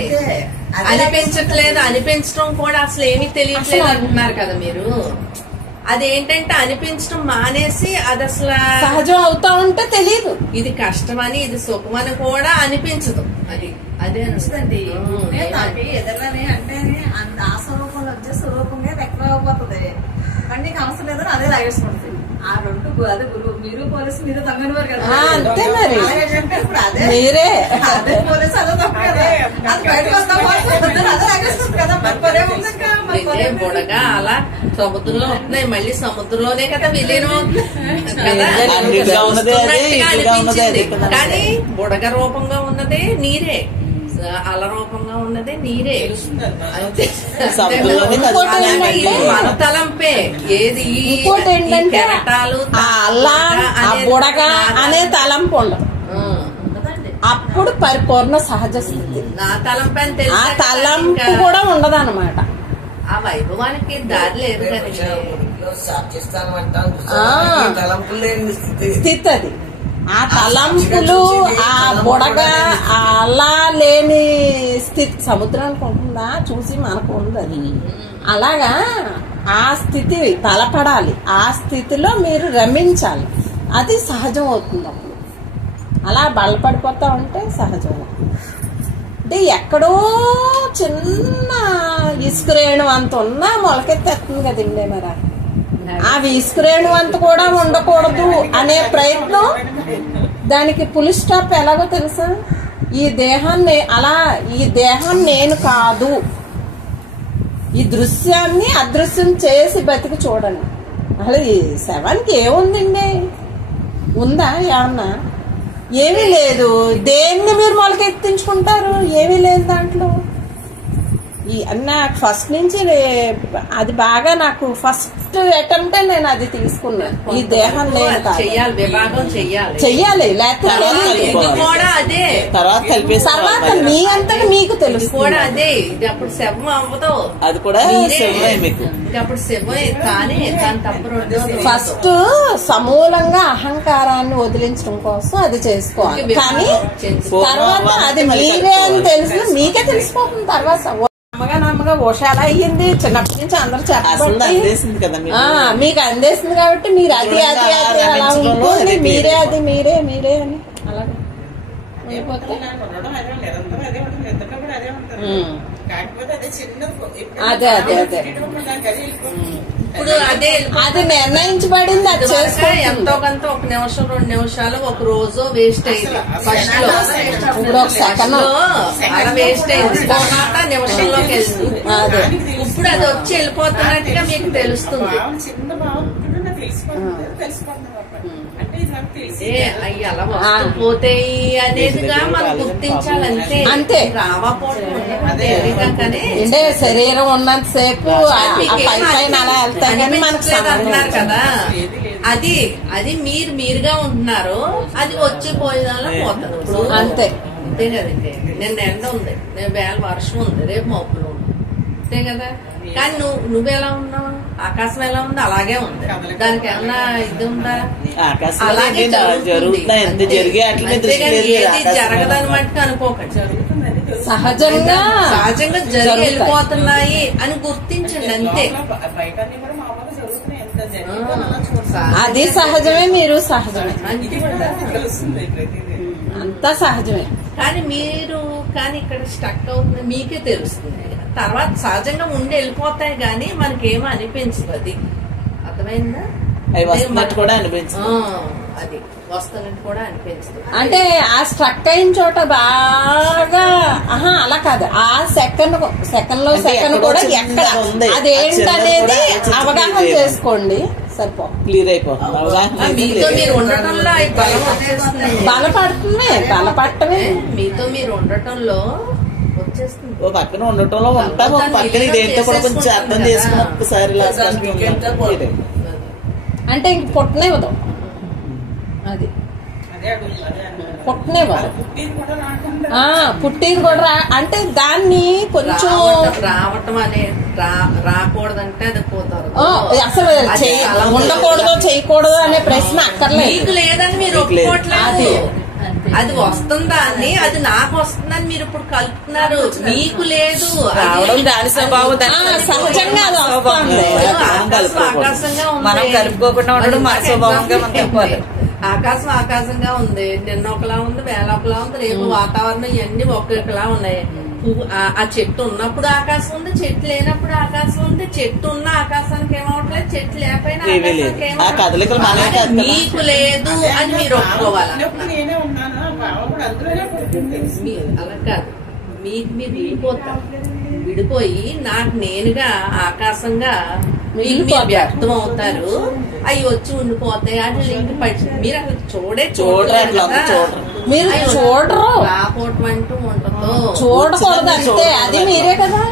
అనిపించట్లేదు. అనిపించడం కూడా అసలు ఏమీ తెలియట్లేదు అంటున్నారు కదా మీరు. అదేంటంటే అనిపించడం మానేసి అది అసలు సహజం అవుతా ఉంటే తెలియదు. ఇది కష్టమని ఇది సుఖమని కూడా అనిపించదు. అది అదే అనిపిస్తుంది. ఎదురని అంటే ఆ స్వరూపంలో వచ్చే స్వరూపంగా వ్యక్తం అయిపోతుంది. కానీ నీకు అవసరం లేదని అదే లాగేసుకుంటుంది. ఆ రెండు అదే గురువు మీరు పోలీసు మీరు దొంగనివారు కదా. అంతే మరి, ఇప్పుడు అదే మీరే అదే పోలీసు అదే తప్పు కదా. అది బయటకు వస్తా అదే లాగేసుకుంటుంది కదా. బుడగా అలా సముద్రంలో వస్తున్నాయి, మళ్ళీ సముద్రంలోనే కదా విలీనం అనిపించింది. కానీ బుడగ రూపంగా ఉన్నదే నీరే, అల రూపంగా ఉన్నదే నీరే. మన తలంపే. ఏది ఇంకోటి ఏంటంటే అల్లా బుడగ అనే తలంపు ఉండదు, అప్పుడు పరిపూర్ణ సహజ స్థితి. నా తలంపే అని ఆ తలంపు కూడా ఉండదు అనమాట. ఆ వైభవానికి దారి లేదు స్థితి అది. ఆ తలంపులు ఆ బుడగ అలా లేని స్థితి సముద్రానికి ఉంటుందా చూసి మనకు ఉంది అది. అలాగా ఆ స్థితి తలపడాలి, ఆ స్థితిలో మీరు రమించాలి, అది సహజం అవుతుంది. అప్పుడు అలా బలపడిపోతా ఉంటే సహజం. అంటే ఎక్కడో చిన్న ఇసుకరేణు అంత ఉన్నా మొలకెత్తేస్తుంది కదండి. మరి ఆ ఇసుకరేణు అంత కూడా ఉండకూడదు అనే ప్రయత్నం, దానికి పులి స్టాప్ ఎలాగో తెలుసా? ఈ దేహాన్ని అలా, ఈ దేహం నేను కాదు, ఈ దృశ్యాన్ని అదృశ్యం చేసి బతికి చూడండి. అసలు ఈ శవానికి ఏముందండి? ఉందా ఏమన్నా? ఏమీ లేదు. దేన్ని మీరు మొలకెత్తించుకుంటారు? ఏమీ లేదు దాంట్లో. ఈ నాకు ఫస్ట్ నుంచి అది బాగా, నాకు ఫస్ట్ అటెంప్ట్ నేను అది తీసుకున్నాను. ఈ దేహం నేను చెయ్యాలి, లేకపోతే తర్వాత మీ అంతగా మీకు తెలుసు కూడా. అదే అప్పుడు శవం అవ్వదు, అది కూడా అప్పుడు శవమే. కానీ దాని తప్పు ఫస్ట్ సమూలంగా అహంకారాన్ని వదిలించడం కోసం అది చేసుకోవాలి. కానీ తర్వాత అది మీరే అని తెలిసిన మీకే తెలిసిపోతుంది. తర్వాత నమ్మగా ఓషాల అయ్యింది చిన్నప్పటి నుంచి అందరూ చెప్పండి, మీకు అందేసింది కాబట్టి మీరు అది అది అది అలా ఉంటుంది. మీరే అది మీరే మీరే అని అలాగే అదే అదే అదే ఇప్పుడు అదే అది నిర్ణయించబడింది. అది చేసుకో ఎంతో కొంత 1 నిమిషం 2 నిమిషాలు ఒక రోజు వేస్ట్ అయింది. ఫస్ట్ లో ఇప్పుడు ఒక సెకండ్ అలా వేస్ట్ అయింది, తర్వాత నిమిషంలోకి వెళ్తుంది. అదే ఇప్పుడు అది వచ్చి వెళ్ళిపోతున్నట్టుగా మీకు తెలుస్తుంది. అవి అలా వస్తుపోతాయి అనేదిగా మనం గుర్తించాలంతే. అంతే అంటే శరీరం ఉన్నంత సేపు అంటున్నారు కదా. అది అది మీరుగా ఉంటున్నారు, అది వచ్చి పోయేదాలో పోతుంది. ఇప్పుడు అంతే అంతే కదండి. నిన్న ఎండ ఉంది, రేపు వేళ వర్షం ఉంది, రేపు మబ్బులు ఉంది, అంతే కదా. కానీ నువ్వెలా ఉన్నావు? ఆకాశం ఎలా ఉంది? అలాగే ఉంది. దానికి ఏమన్నా ఇది ఉందా? అలాగే ఏది జరగదని మట్టుకు అనుకోకండి. సహజంగా జరిగి వెళ్ళిపోతున్నాయి అని గుర్తించండి అంతే. అది సహజమే, మీరు సహజమే, అంతా సహజమే. కానీ ఇక్కడ స్టక్ అవుతుంది, మీకే తెలుస్తుంది. తర్వాత సహజంగా ఉండి వెళ్ళిపోతాయి కానీ మనకేమో అనిపించదు. అది అర్థమైందా? కూడా అనిపించదు, అది వస్తున్నట్టు కూడా అనిపించదు. అంటే ఆ స్ట్రక్ అయిన చోట బాగా అలా కాదు, ఆ సెకండ్ లో సెకండ్ కూడా ఎక్కడ అదేంటనేది అవగాహన చేసుకోండి. సరిపో క్లియర్ అయిపోతుంది. మీతో మీరు ఉండటంలో అవి బలం వచ్చేస్తుంది. బలపడటమే మీతో మీరు ఉండటంలో వచ్చేస్తుంది. ఓ పక్కన ఉండటంలో ఉంటాం, ఒక పక్కన ఇదేంటో కూడా కొంచెం అర్థం చేసుకుని ఒక్కసారి అంటే ఇంక పుట్టనివ్వదు, అది పుట్టనివ్వదు. పుట్టింది కూడా అంటే దాన్ని కొంచెం రావటం అనే రాకూడదంటే అది పోతారు. అసలు ఉండకూడదు చేయకూడదు అనే ప్రశ్న అక్కర్లేదు. మీకు లేదని మీరు ఒప్పుకోవట్లేదు. అది వస్తుందా అని, అది నాకు వస్తుందని మీరు ఇప్పుడు కలుపుతున్నారు. మీకు లేదు, దాని స్వభావం సహజంగా అది వస్తుంది. ఆకాశంగా మనం కలుపుకోకుండా ఉండడం మన స్వభావంగా మనం చెప్పాలి. ఆకాశం ఆకాశంగా ఉంది, నిన్న ఒకలా ఉంది, వేళ ఒకలా ఉంది, రేపు వాతావరణం ఇవన్నీ ఒక్కొక్కలా ఉన్నాయి. ఆ చెట్టు ఉన్నప్పుడు ఆకాశం ఉంది, చెట్టు లేనప్పుడు ఆకాశం ఉంది. చెట్టు ఉన్న ఆకాశానికి ఏమవట్లేదు, చెట్టు లేకపోయినా మీకు లేదు అని మీరు ఒప్పుకోవాలి. అలా కాదు, మీకు మీరు విడిపోతారు. విడిపోయి నాకు నేనుగా ఆకాశంగా మీకు వ్యక్తం అవుతారు. అవి వచ్చి ఉండిపోతాయి. అట్లా ఇంక మీరు అసలు చూడరు, మీరు చూడరు. రాపోవటం అంటూ ఉండదు, చూడకూడదు అంతే. అది మీరే కదా.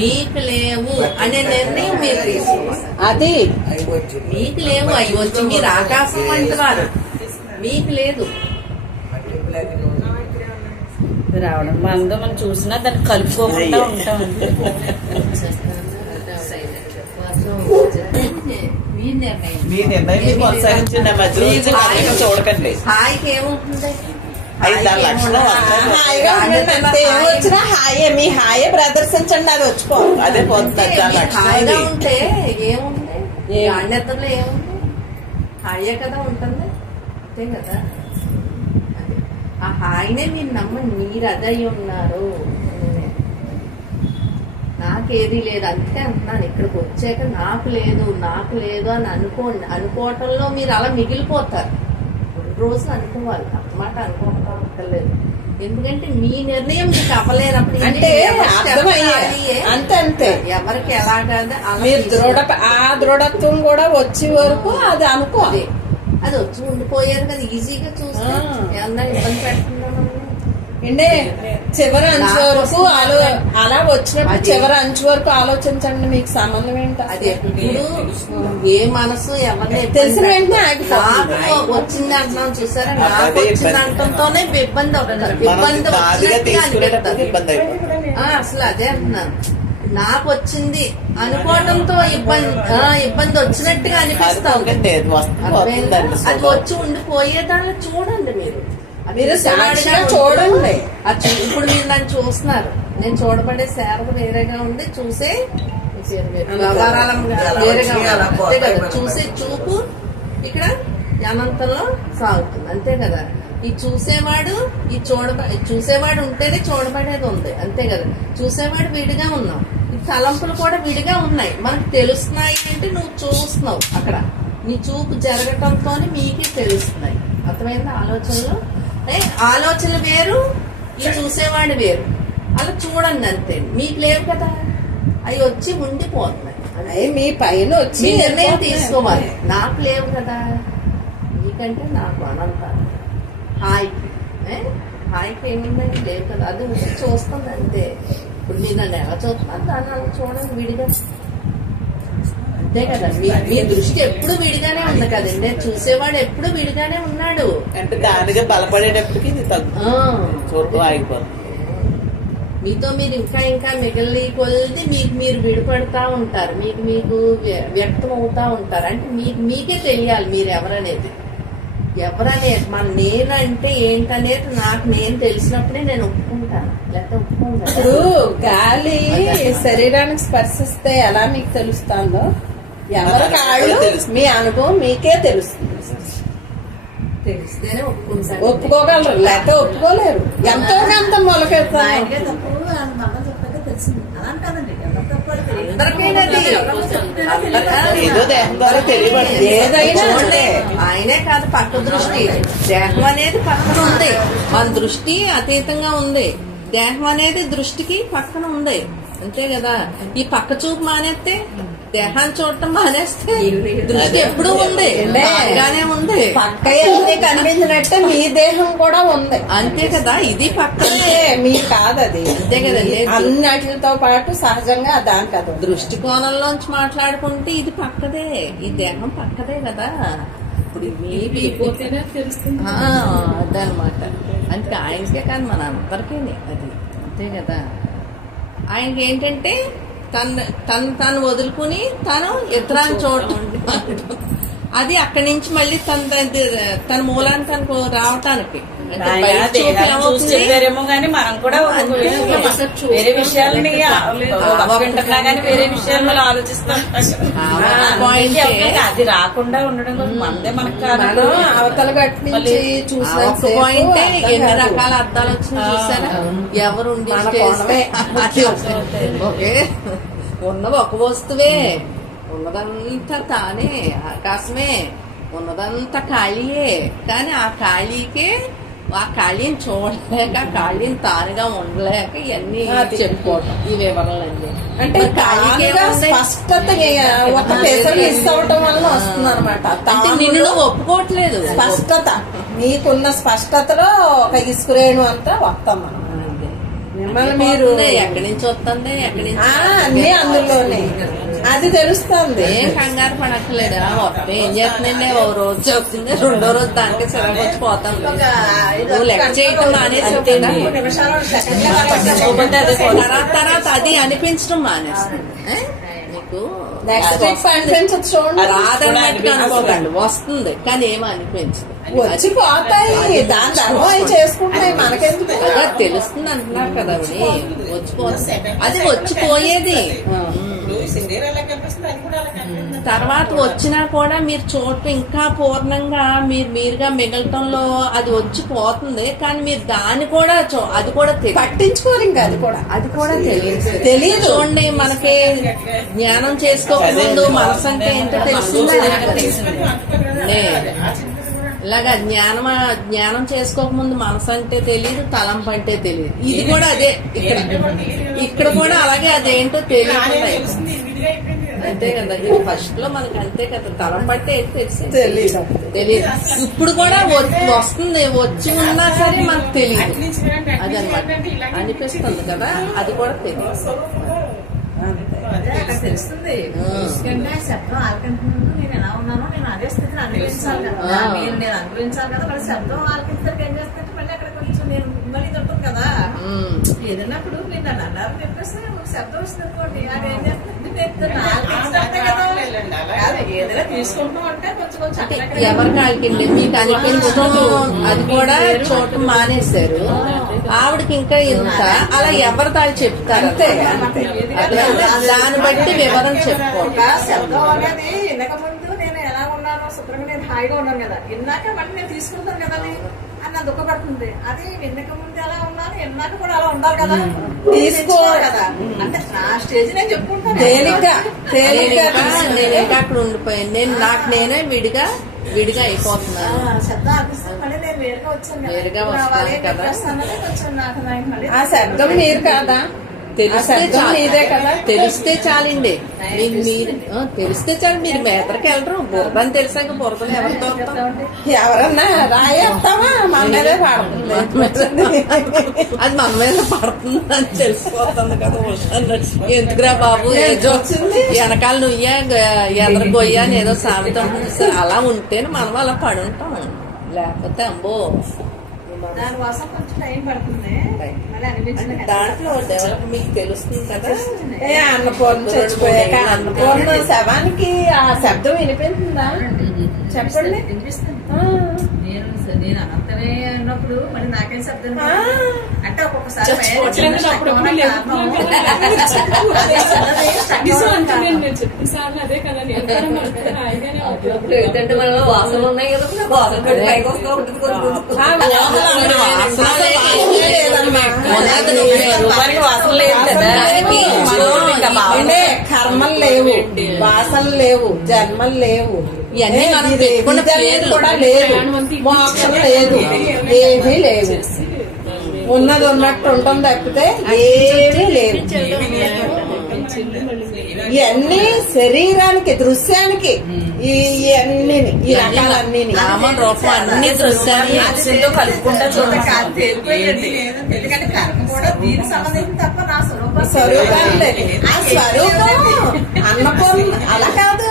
మీకు లేవు అనే నిర్ణయం మీరు తీసుకోవాలి. అది మీకు లేవు అవి వచ్చి మీరు ఆకాశం అంటున్నారు. మీకు లేదు రావడం మనతో మనం చూసినా దాన్ని కలుపుకోకుండా ఉంటాం. మీ నిర్ణయం, మీ నిర్ణయం కొనసాగించండి. మధ్యలో చూడకండి. హాయికి ఏముంటుంది, వచ్చినా హాయే, మీ హాయే ప్రదర్శించండి, అది వచ్చుకోవాలి. అదే హాయిగా ఉంటే ఏముంది, నాణ్యతలో ఏముంది, హాయే కదా ఉంటుంది. అంతే కదా. ఆ హాయినే మీరు నమ్మండి. మీరు అదై ఉన్నారు. నాకేది లేదు అంతే అంటున్నాను. ఇక్కడికి వచ్చాక నాకు లేదు అని అనుకోవటంలో మీరు అలా మిగిలిపోతారు. 2 రోజులు అనుకోవాలి, మాట అనుకోవట్లేదు. ఎందుకంటే మీ నిర్ణయం మీకు అవ్వలేనప్పుడు అంటే అంతే ఎవరికి ఎలాగదే ఆ దృఢత్వం కూడా వచ్చే వరకు అది అనుకోవాలి. అది వచ్చి ఉండిపోయారు కదా ఈజీగా చూస్తే ఏమన్నా ఇబ్బంది పెడుతున్నాం అంటే చివరి అంచు వరకు అలా వచ్చినప్పుడు చివరి అంచు వరకు ఆలోచించండి. మీకు సంబంధం ఏంటో అది ఏ మనసు ఎవరిని తెలిసిన వెంటనే నాకు వచ్చింది అంటున్నాం చూసారా, నాకు వచ్చింది అంటంతోనే ఇబ్బంది అవుతారు. ఇబ్బంది అసలు అదే అంటున్నాను. నాకు వచ్చింది అనుకోవడంతో ఇబ్బంది వచ్చినట్టుగా అనిపిస్తా ఉంటుంది. అది వచ్చి ఉండిపోయేదాన్ని చూడండి. మీరు చూడండి. ఇప్పుడు మీరు నన్ను చూస్తున్నారు, నేను చూడబడే శారద వేరేగా ఉంది, చూసే వ్యవహారాల వేరేగా అంతే కదా. చూసే చూపు ఇక్కడ అనంతంలో సాగుతుంది. అంతే కదా. ఈ చూసేవాడు చూసేవాడు ఉంటేనే చూడబడేది ఉంది. అంతే కదా. చూసేవాడు విడిగా ఉన్నాం, ఈ తలంపులు కూడా విడిగా ఉన్నాయి. మనకు తెలుస్తున్నాయి అంటే నువ్వు చూస్తున్నావు. అక్కడ నీ చూపు జరగటంతోనే మీకే తెలుస్తున్నాయి. అర్థమైంది. ఆలోచనలు వేరు, ఈ చూసేవాడు వేరు. అలా చూడండి అంతే. మీకు లేవు కదా, అవి వచ్చి ఉండిపోతున్నాయి. మీ పైన వచ్చి నిర్ణయం తీసుకోవాలి. నాకు లేవు కదా, మీకంటే నాకు అనంతాలు హాయికి ఏముందని లేవు కదా. అది వచ్చి చూస్తుంది అంతే. ఇప్పుడు మీరు నన్ను ఎలా చూస్తున్నారు దాన్ని అలా చూడండి విడిగా. అంతే కదా. మీ దృష్టి ఎప్పుడు విడిగానే ఉంది కదండి. చూసేవాడు ఎప్పుడు విడిగానే ఉన్నాడు. అంటే దానిగా బలపడేటప్పటికి చూడటం ఆగిపోతుంది. మీతో మీరు ఇంకా మిగిలి కొలిది మీరు విడిపడతా ఉంటారు. మీకు వ్యక్తం అవుతా ఉంటారు. అంటే మీకే తెలియాలి మీరు ఎవరనేది. మన నేనంటే ఏంటనేది నాకు నేను తెలిసినప్పుడే నేను ఒప్పుకుంటాను, లేకపోతే ఒప్పుకుంటాను. ఇప్పుడు గాలి శరీరానికి స్పర్శిస్తే ఎలా మీకు తెలుస్తుందో ఎవరి కాళ్ళు మీ అనుభవం మీకే తెలుస్తుంది. తెలిస్తేనే ఒప్పుకుంటాను. ఒప్పుకోగలరు, లేకపోతే ఒప్పుకోలేరు. ఎంతో అంత మొలకెత్తారు. ఆయనే కాదు, పక్క దృష్టి. దేహం అనేది పక్కన ఉంది, మన దృష్టి అతీతంగా ఉంది. దేహం అనేది దృష్టికి పక్కన ఉంది. అంతే కదా. ఈ పక్క చూపు మానేస్తే దేహాన్ని చూడటం మానేస్తే దృష్టి ఎప్పుడు ఉంది, బాగానే ఉంది. పక్క ఎన్ని కనిపించినట్టే మీ దేహం కూడా ఉంది, అంతే కదా. ఇది పక్కనే, మీ కాదు అది. అంతే కదా. అన్నిటితో పాటు సహజంగా దాని కదా. దృష్టికోణంలోంచి మాట్లాడుకుంటే ఇది పక్కదే, ఈ దేహం పక్కదే కదా. ఇప్పుడు అదనమాట. అందుకే ఆయనకే కానీ మన అందరికీ అది అంతే కదా. ఆయనకి ఏంటంటే తను వదులుకుని తను ఇతరాన్ని చూడటం, అది అక్కడి నుంచి మళ్ళీ తన మూలాన్ని తనకు రావటానికి చూసారేమో గానీ మనం కూడా వేరే విషయాలని వింటున్నా గానీ వేరే విషయాలు మనం ఆలోచిస్తాం. అది రాకుండా ఉండడం మనదే మనకు కాదు. అవతల గట్టి నుంచి చూసిన ఎన్ని రకాల అర్థాలు వచ్చినాయి చూసారా. ఎవరు ఓకే ఉన్నది ఒక వస్తువే, ఉన్నదంతా తానే, ఆకాశమే, ఉన్నదంతా ఖాళీయే. కానీ ఆ ఖాళీని చూడలేక, ఖాళీని తానుగా ఉండలేక ఇవన్నీ చెప్పుకోవటం, ఈ వివరాలన్నీ. అంటే స్పష్టత ఒక మిస్ అవటం వల్ల వస్తుంది అనమాట. అంటే నిన్ను ఒప్పుకోవట్లేదు. స్పష్టత, నీకున్న స్పష్టతలో ఒక ఇసుకురేణు అంతా వస్తాం మనం. మిమ్మల్ని మీరు ఎక్కడి నుంచి వస్తుంది, ఎక్కడి నుంచి అన్ని అందులోనే అది తెలుస్తుంది. ఏం కంగారు పడక్కలేదా. ఏం చేస్తుందండి, ఓ రోజు చెప్తుంది, రెండో రోజు దానికి చిరాకు వచ్చి పోతాం. నువ్వు లెక్క చేయటం మానేసి తర్వాత అది అనిపించడం మానేస్తుంది నీకు. రాదన్నట్టుగా అనుకోకండి, వస్తుంది కానీ ఏమో అనిపించదు. వచ్చిపోతాయి, దాని ధర్మం చేసుకుంటాయి, మనకెందుకు తెలుస్తుంది అంటున్నారు కదా. వచ్చిపోతుంది, అది వచ్చిపోయేది. తర్వాత వచ్చినా కూడా మీరు చూడటం ఇంకా పూర్ణంగా మీరుగా మిగలటంలో అది వచ్చిపోతుంది. కానీ మీరు దాన్ని కూడా అది కూడా పట్టించుకోరు. ఇంకా అది కూడా తెలియదు. చూడండి, మనకి జ్ఞానం చేసుకోకముందు మనసు అంటే ఏంటో తెలిసిందా? ఇలాగా జ్ఞానం చేసుకోకముందు మనసు అంటే తెలియదు, తలంపు అంటే తెలియదు. ఇది కూడా అదే. ఇక్కడ కూడా అలాగే అదేంటో తెలియదు. అంతే కదా. ఇది ఫస్ట్ లో మనకి అంతే కదా. తలంపు అంటే ఏంటో తెలియదు. ఇప్పుడు కూడా వస్తుంది, వచ్చి ఉన్నా సరే మనకు తెలియదు. అదనమాట అనిపిస్తుంది కదా. అది కూడా తెలియదు, తెలుస్తుంది. శబ్దం ఆలకించినందుకు నేను ఎలా ఉన్నానో నేను అదే స్థితిని అనుభవించాలి కదా. నేను అనుభవించాలి కదా. మరి శబ్దం ఆలకించడానికి ఏం చేస్తుంటే మళ్ళీ అక్కడ కొంచెం నేను మళ్ళీ దొరుకుతుంది కదా. ఏదన్నప్పుడు మీరు నన్ను అన్నారని చెప్పేసి శబ్దం వస్తుంది అనుకోండి, అది ఏం చేస్తుంది, ఏదైనా తీసుకుంటాం అంటే కొంచెం కొంచెం ఎవరికి ఆలకిండి మీకు అనిపించడం అది కూడా చూడటం మానేశారు. ఆవిడకి ఇంకా ఇంత అలా ఎవరి తాళ్ళు చెప్తారు. అంతే, దాన్ని బట్టి వివరం చెప్పుకోవాలి. శబ్దం అనేది ఇన్నక ముందు నేను ఎలా ఉన్నానో శుభ్రంగా నేను హాయిగా ఉన్నాను కదా, ఇన్నాక మళ్ళీ నేను తీసుకుంటాను కదా అని నా దుఃఖపడుతుంది. అది ఇన్నక ముందు ఎలా ఉన్నాను, ఇన్నాక కూడా అలా ఉండాలి కదా, తీసుకోవాలి కదా. అంటే నా స్టేజ్ నేను చెప్పుకుంటాను. నేను ఇంకా అక్కడ ఉండిపోయాను. నేనే విడిగా అయిపోతున్నాను. శబ్దం అనిపిస్తుంది. మళ్ళీ నేను వేరుగా వచ్చాను వేరుగా వస్తాను కదా. ఆ శబ్దం మీరు కాదా? తెలిస్తే చాలండి. తెలిస్తే చాలు. మీరు మేతరికి వెళ్ళరు. బురదని తెలిసాక బురదలు ఎవరితో ఎవరన్నా రాయేస్తావా మన మీదే పడుతుంది. అది మన మీద పడుతుంది అని తెలిసిపోతుంది కదా. ఎందుకురా బాబు వెనకాల నువ్వే ఎదరు గొయ్యా అని ఏదో సామెత ఉంటుంది. అలా ఉంటేనే మనం అలా పడి ఉంటాం. లేకపోతే అంబో దానికోసం కొంచెం టైం పడుతుంది. దాంట్లో డెవలప్ మీకు తెలుస్తుంది కదా. అన్నపూర్ణ చచ్చిపోయాక అన్నపూర్ణ శవానికి ఆ శబ్దం వినిపిస్తుందా? చెప్పండి. వినిపిస్తుంది. నేను అనంతనే ఉన్నప్పుడు మరి నాకేం శబ్దం అంటే ఒక్కొక్కసారి ఏంటంటే మనలో వాసనలు ఉన్నాయి కదా, వాసన పెట్టి పైకి వస్తూ ఉంటుంది. కర్మలు లేవు, వాసనలు లేవు, జన్మలు లేవు, కూడా లేదు, మోక్షం లేదు, ఏమీ లేవు. ఉన్నది ఉన్నట్టు ఉంటుంది తప్పితే ఏమీ లేవు. ఇవన్నీ శరీరానికి దృశ్యానికి ఇవన్నీ ఈ రకాలన్నీ నామ రూపం అన్ని దృశ్యాన్ని కలుపుకుంటా చూడండి. ఎందుకంటే కర్మ కూడా దీనికి సంబంధించి తప్ప నా స్వరూపం స్వరూపాన్ని ఆ స్వరూపం అన్నపూర్ణ అలా కాదు.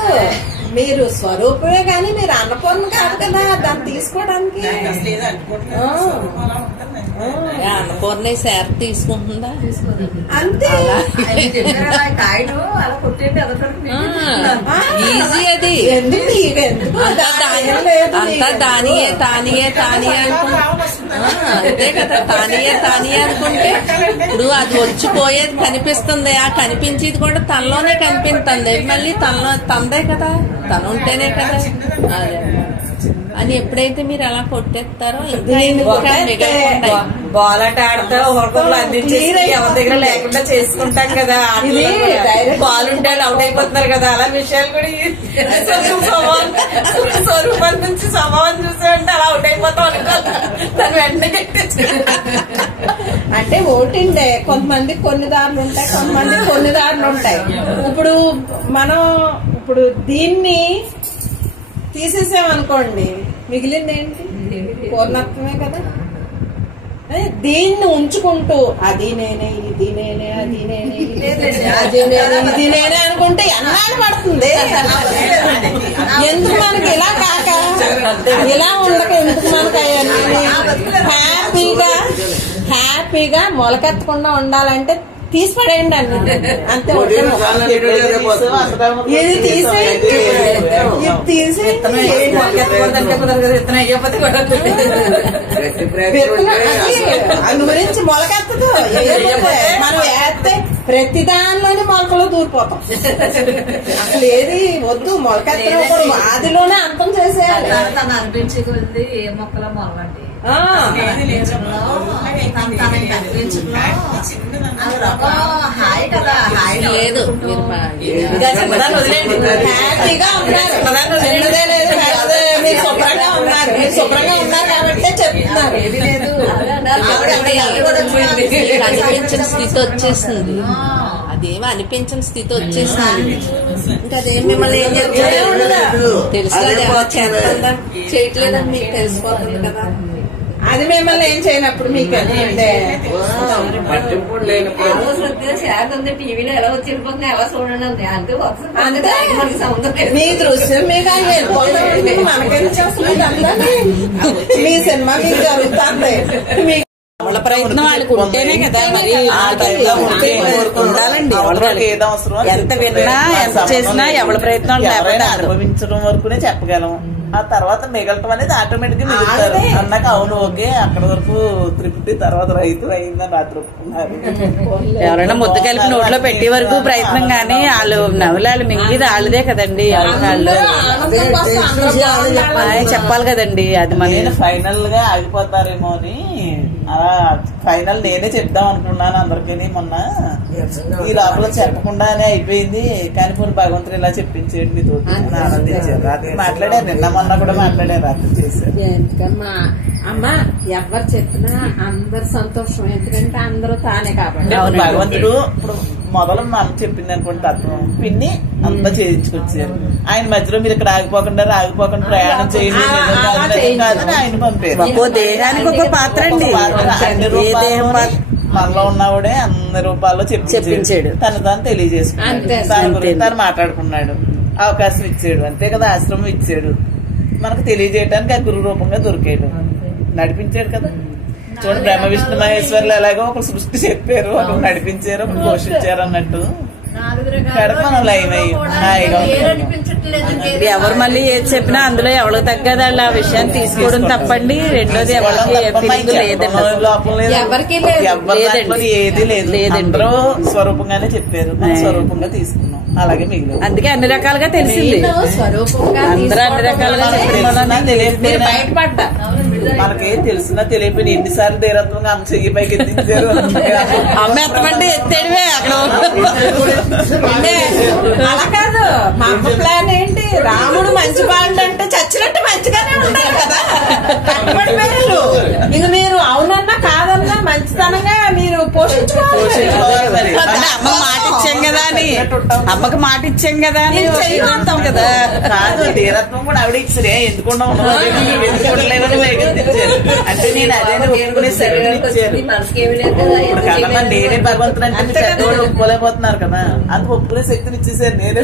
మీరు స్వరూపమే కానీ మీరు అన్నపూర్ణ కాదు కదా దాన్ని తీసుకోవడానికి. అన్నపూర్ణ శారీ తీసుకుంటుందా? అంతే. కాయలు అలా కొట్టేది ఈజీ అది. ఎందుకు అంతా తానియే తానియే తానియే అంతే కదా. తానియే అనుకుంటే ఇప్పుడు అది వచ్చిపోయేది కనిపిస్తుంది. ఆ కనిపించేది కూడా తనలోనే కనిపిస్తుంది. మళ్ళీ తందే కదా, తను ఉంటేనే కదా. అదే అని ఎప్పుడైతే మీరు అలా కొట్టేస్తారో బాలట ఆడితే ఒకళ్ళు అందించేసి ఎవరి దగ్గర లేకుండా చేసుకుంటాం కదా. బాలుంటే అవుట్ అయిపోతున్నారు కదా. అలా విషయాలు కూడా స్వరూపం నుంచి స్వభావం చూసామంటే అలా అవుట్ అయిపోతాం అనుకోవాలి. దాన్ని వెంటనే అంటే ఓటిండే కొంతమంది కొన్ని దారులు ఉంటాయి, కొంతమంది కొన్ని దారులు ఉంటాయి. ఇప్పుడు దీన్ని తీసేసామనుకోండి మిగిలింది ఏంటి? పూర్ణత్వమే కదా. దీన్ని ఉంచుకుంటూ అది నేనే, ఇది నేనే, అది నేనే, అది నేనే, ఇది నేనే అనుకుంటే ఎన్నాళ్ళు పడుతుంది? ఎందుకు మనకి ఇలా కాక ఇలా ఉండక ఎందుకు మనకి హ్యాపీగా మొలకెత్తకుండా ఉండాలంటే తీసి పడేయండి అన్ని. అంతే. ఇది తీసేయండి, ఇది తీసేయండి. అందు గురించి మొలకెత్తదు. మనం వేస్తే ప్రతి దానిలోనే మొలకలో దూరిపోతాం. అసలు ఏది వద్దు, మొలకెత్తడం ఆదిలోనే అంతం చేసేయాలి. తను అనిపించే కొద్ది ఏ మొక్కలో మొలవండి హాయ్ కదా. హాయ్ లేదు హ్యాపీగా ఉన్నారు, మీరు శుభ్రంగా ఉన్నారు, మీరు శుభ్రంగా ఉన్నారు కాబట్టి చెప్తున్నారు. ఏది లేదు, అనిపించిన స్థితి వచ్చేసింది. అదేమో అనిపించిన స్థితి వచ్చేసింది. ఇంకా అదేం మిమ్మల్ని ఏం తెలుసు చేస్తుందా చేయట్లేదని మీకు తెలిసిపోతుంది కదా. అది మిమ్మల్ని ఏం చేయనప్పుడు మీకు టీవీలో ఎలా వచ్చి వెళ్ళిపోతుంది, ఎలా చూడండి అంటే మీ దృశ్యం మీకు వెళ్ళిపోతుంది. మనకేం చేస్తుంది? మీ సినిమా మీకు జరుగుతుంది. వాళ్ళ ప్రయత్నం వాళ్ళకి ఉంటేనే కదా. మరి ఉండాలండి. ఏదో అవసరం ఎంత విన్నా ఎంత చేసినా ఎవరి ప్రయత్నం లేకపోతే అనుభవించడం వరకునే చెప్పగలం. ఆ తర్వాత మిగలటం అనేది ఆటోమేటిక్ గా మిగులుతారు అన్నాక అవును ఓకే అక్కడ వరకు తృప్తి, తర్వాత రైతు అయిందని రాత్రి ఒప్పుకున్నారు. ఎవరైనా ముద్ద కలిపి నోట్లో పెట్టే వరకు ప్రయత్నం కానీ వాళ్ళు నవ్వులాళ్ళు మింగిది వాళ్ళదే కదండి. వాళ్ళు చెప్పాలి కదండి. అది మన ఫైనల్ గా ఆగిపోతారేమో అని అలా ఫైనల్ నేనే చెప్దాం అనుకున్నాను అందరికీ. మొన్న ఈ లోపల చెప్పకుండానే అయిపోయింది. కానీ పోనీ భగవంతుడు ఇలా చెప్పించేది మీతో ఆనందించారు. రాత్రి మాట్లాడారు, నిన్న మొన్న కూడా మాట్లాడారు, రాత్రి చేశారు. ఎందుకమ్మా అమ్మా ఎవరు చెప్పినా అందరు సంతోషం, ఎందుకంటే అందరూ తానే కాబట్టి. భగవంతుడు ఇప్పుడు మొదలు మనం చెప్పింది అనుకుంటే అర్థం పిన్ని అంతా చేయించుకొచ్చారు. ఆయన మధ్యలో మీరు ఇక్కడ ఆగిపోకుండా ప్రయాణం చేయండి కాదని ఆయన పంపారు. దేహానికి ఒక పాత్ర అండి. మనలో ఉన్నవాడే అన్ని రూపాల్లో చెప్పించాడు. తను తెలియజేసుకున్నాడు, దాని గురించి తను మాట్లాడుకున్నాడు, అవకాశం ఇచ్చాడు. అంతే కదా, ఆశ్రమం ఇచ్చాడు. మనకు తెలియజేయడానికి ఆ గురు రూపంగా దొరికాడు, నడిపించాడు కదా. చూడండి బ్రహ్మ విష్ణు మహేశ్వర్లు ఎలాగో ఒక సృష్టి చెప్పారు, ఒకరు నడిపించారు, ఒకరు పోషించారు అన్నట్టు మనం లైవ్ ఎవరు మళ్ళీ ఏది చెప్పినా అందులో ఎవరికి తగ్గదు వాళ్ళు ఆ విషయాన్ని తీసుకోవడం తప్పండి. రెండోది ఎవరికి ఏది లేదు, అందరూ స్వరూపంగానే చెప్పారు, స్వరూపంగా తీసుకున్నాం. అలాగే మిగిలిన అందుకే అన్ని రకాలుగా తెలిసింది. అందరూ అన్ని రకాలుగా బయటపడ్డా మనకి తెలిసినా తెలియపోయిన ఎన్నిసార్లు ధీరత్వంగా అమ్మ చెయ్యి పైకి ఎత్తించారు. అమ్మ ఎత్తమంటే ఎత్తేడివే అక్కడ. అలా కాదు, మా అమ్మ ప్లాన్ ఏంటి, రాముడు మంచి బాండ్ అంటే చచ్చినట్టు మంచిగానే ఉంటారు కదా. కట్టుబడిపోయారు. ఇక మీరు అవునన్నా కాదన్నా మంచితనంగా మీరు పోషించుకోవాలి. అమ్మ మాట ఇచ్చాం కదా అని ఉంటాం. అమ్మకి మాట ఇచ్చాం కదా అని నేను చెయ్యను అంటాం కదా. కాదు ధీరత్వం కూడా ఆవిడ ఇచ్చారే ఎందుకుండా ఎందుకుండలేదని వేగం ఇచ్చారు. అంటే నేను అదే ఒప్పుకునే సరైన ఇచ్చారు. మనసుకేమి లేదు కదా. ఇప్పుడు కదమ్మా నేనే భగవంతుడు అంటే మీ పెద్దవాళ్ళు ఒప్పుకోలేకపోతున్నారు కదా, అంత ఒప్పుకునే శక్తిని ఇచ్చేసారు. నేనే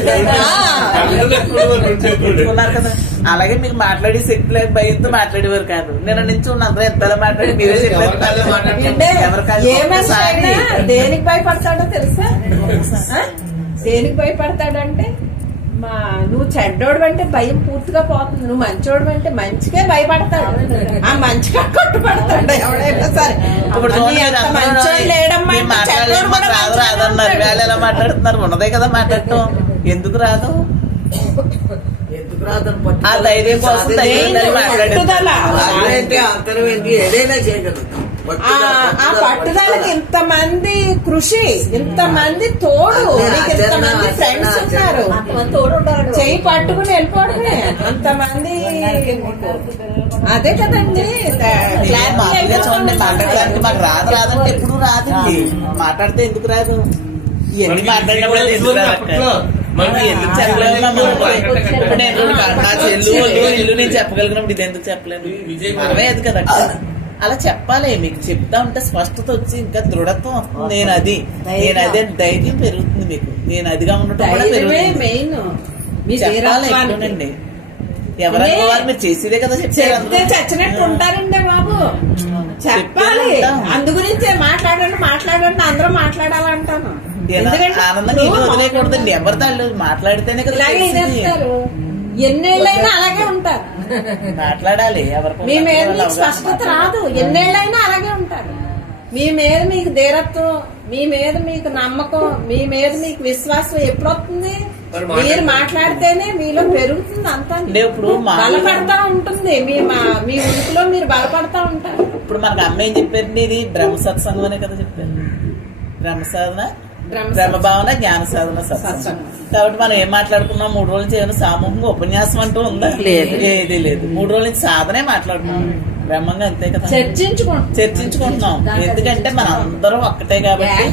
ఒప్పుకున్నారు కదా. అలాగే మీకు మాట్లాడే శక్తి లేక భయంతో మాట్లాడేవారు కాదు. నేను నుంచి ఉన్న అందరూ ఎంతలా మాట్లాడి మీరే దేనికి భయపడతాడో తెలుసా? దేనికి భయపడతాడంటే నువ్వు చెడ్డోడు అంటే భయం పూర్తిగా పోతుంది, నువ్వు మంచోడు అంటే మంచిగా భయపడతాడు, ఆ మంచిగా కట్టుపడతాడు ఎవడైనా సరే. మంచోడు లేడమ్మా రాదన్నారు, వేళ ఎలా మాట్లాడుతున్నారు? ఉన్నదే కదా మాట్లాడటం, ఎందుకు రాదు? ఆ ధైర్యం కోసం ఏదైనా చేయగలుగుతాం. ఆ పట్టుదలకి ఇంతమంది కృషి, ఇంతమంది తోడు, ఇంతమంది ఫ్రెండ్స్ ఉన్నారు, చెయ్యి పట్టుకుని వెళ్ళిపోవడమే అంతమంది. అదే కదండి చూడండి. మాట్లాడడానికి మాకు రాదంటే ఎప్పుడు రాదండి. మాట్లాడితే ఎందుకు రాదు? ఇవన్నీ మాట్లాడినప్పుడు ఎందుకు రాదు? మనం ఎందుకు చెప్పలేము? ఇప్పుడు నేను నా ఇల్లు నేను చెప్పగలిగినప్పుడు ఇది ఎందుకు చెప్పలేను? మనమే అది కదా. అలా చెప్పాలి. మీకు చెప్తా ఉంటే స్పష్టత వచ్చి ఇంకా దృఢత్వం వస్తుంది. నేను అదే ధైర్యం పెరుగుతుంది మీకు. నేను అదిగా ఉండటం కూడా పెరుగుతుంది. చెప్పాలి ఎక్కువనండి. ఎవరైనా వారు మీరు చేసేదే కదా చెప్తే చచ్చినట్టు ఉంటారండి బాబు. చెప్పాలి. అందు గురించే మాట్లాడండి అందరూ మాట్లాడాలంటాను. ఆనందంగా ఇది వదిలేయకూడదండి. ఎవరితో వాళ్ళు మాట్లాడితేనే కదా. ఎన్నేళ్ళైనా అలాగే ఉంటారు. మాట్లాడాలి. ఎవరికి మీ మీద మీకు స్పష్టత రాదు, ఎన్నేళ్ళైనా అలాగే ఉంటారు. మీ మీద మీకు ధీరత్వం, మీ మీద మీకు నమ్మకం, మీ మీద మీకు విశ్వాసం ఎప్పుడొస్తుంది? మీరు మాట్లాడితేనే మీలో పెరుగుతుంది. అంతా బలపడతా ఉంటుంది. మీ ఉనికిలో మీరు బలపడతా ఉంటారు. ఇప్పుడు మనకు అమ్మ ఏం చెప్పారండి? ఇది బ్రహ్మ సత్సంగం అనే కదా చెప్పారు. బ్రహ్మ సాధన, బ్రహ్మ భావన, జ్ఞాన సాధన, సత్సంగం. కాబట్టి మనం ఏం మాట్లాడుకున్నాం? 3 రోజుల నుంచి ఏమైనా సామూహికంగా ఉపన్యాసం అంటూ ఉందా? ఏది లేదు. 3 రోజుల నుంచి సాధనే మాట్లాడుకున్నాం. బ్రహ్మంగా అంతే కదా, చర్చించుకుంటున్నాం. ఎందుకంటే మన అందరం ఒక్కటే కాబట్టి,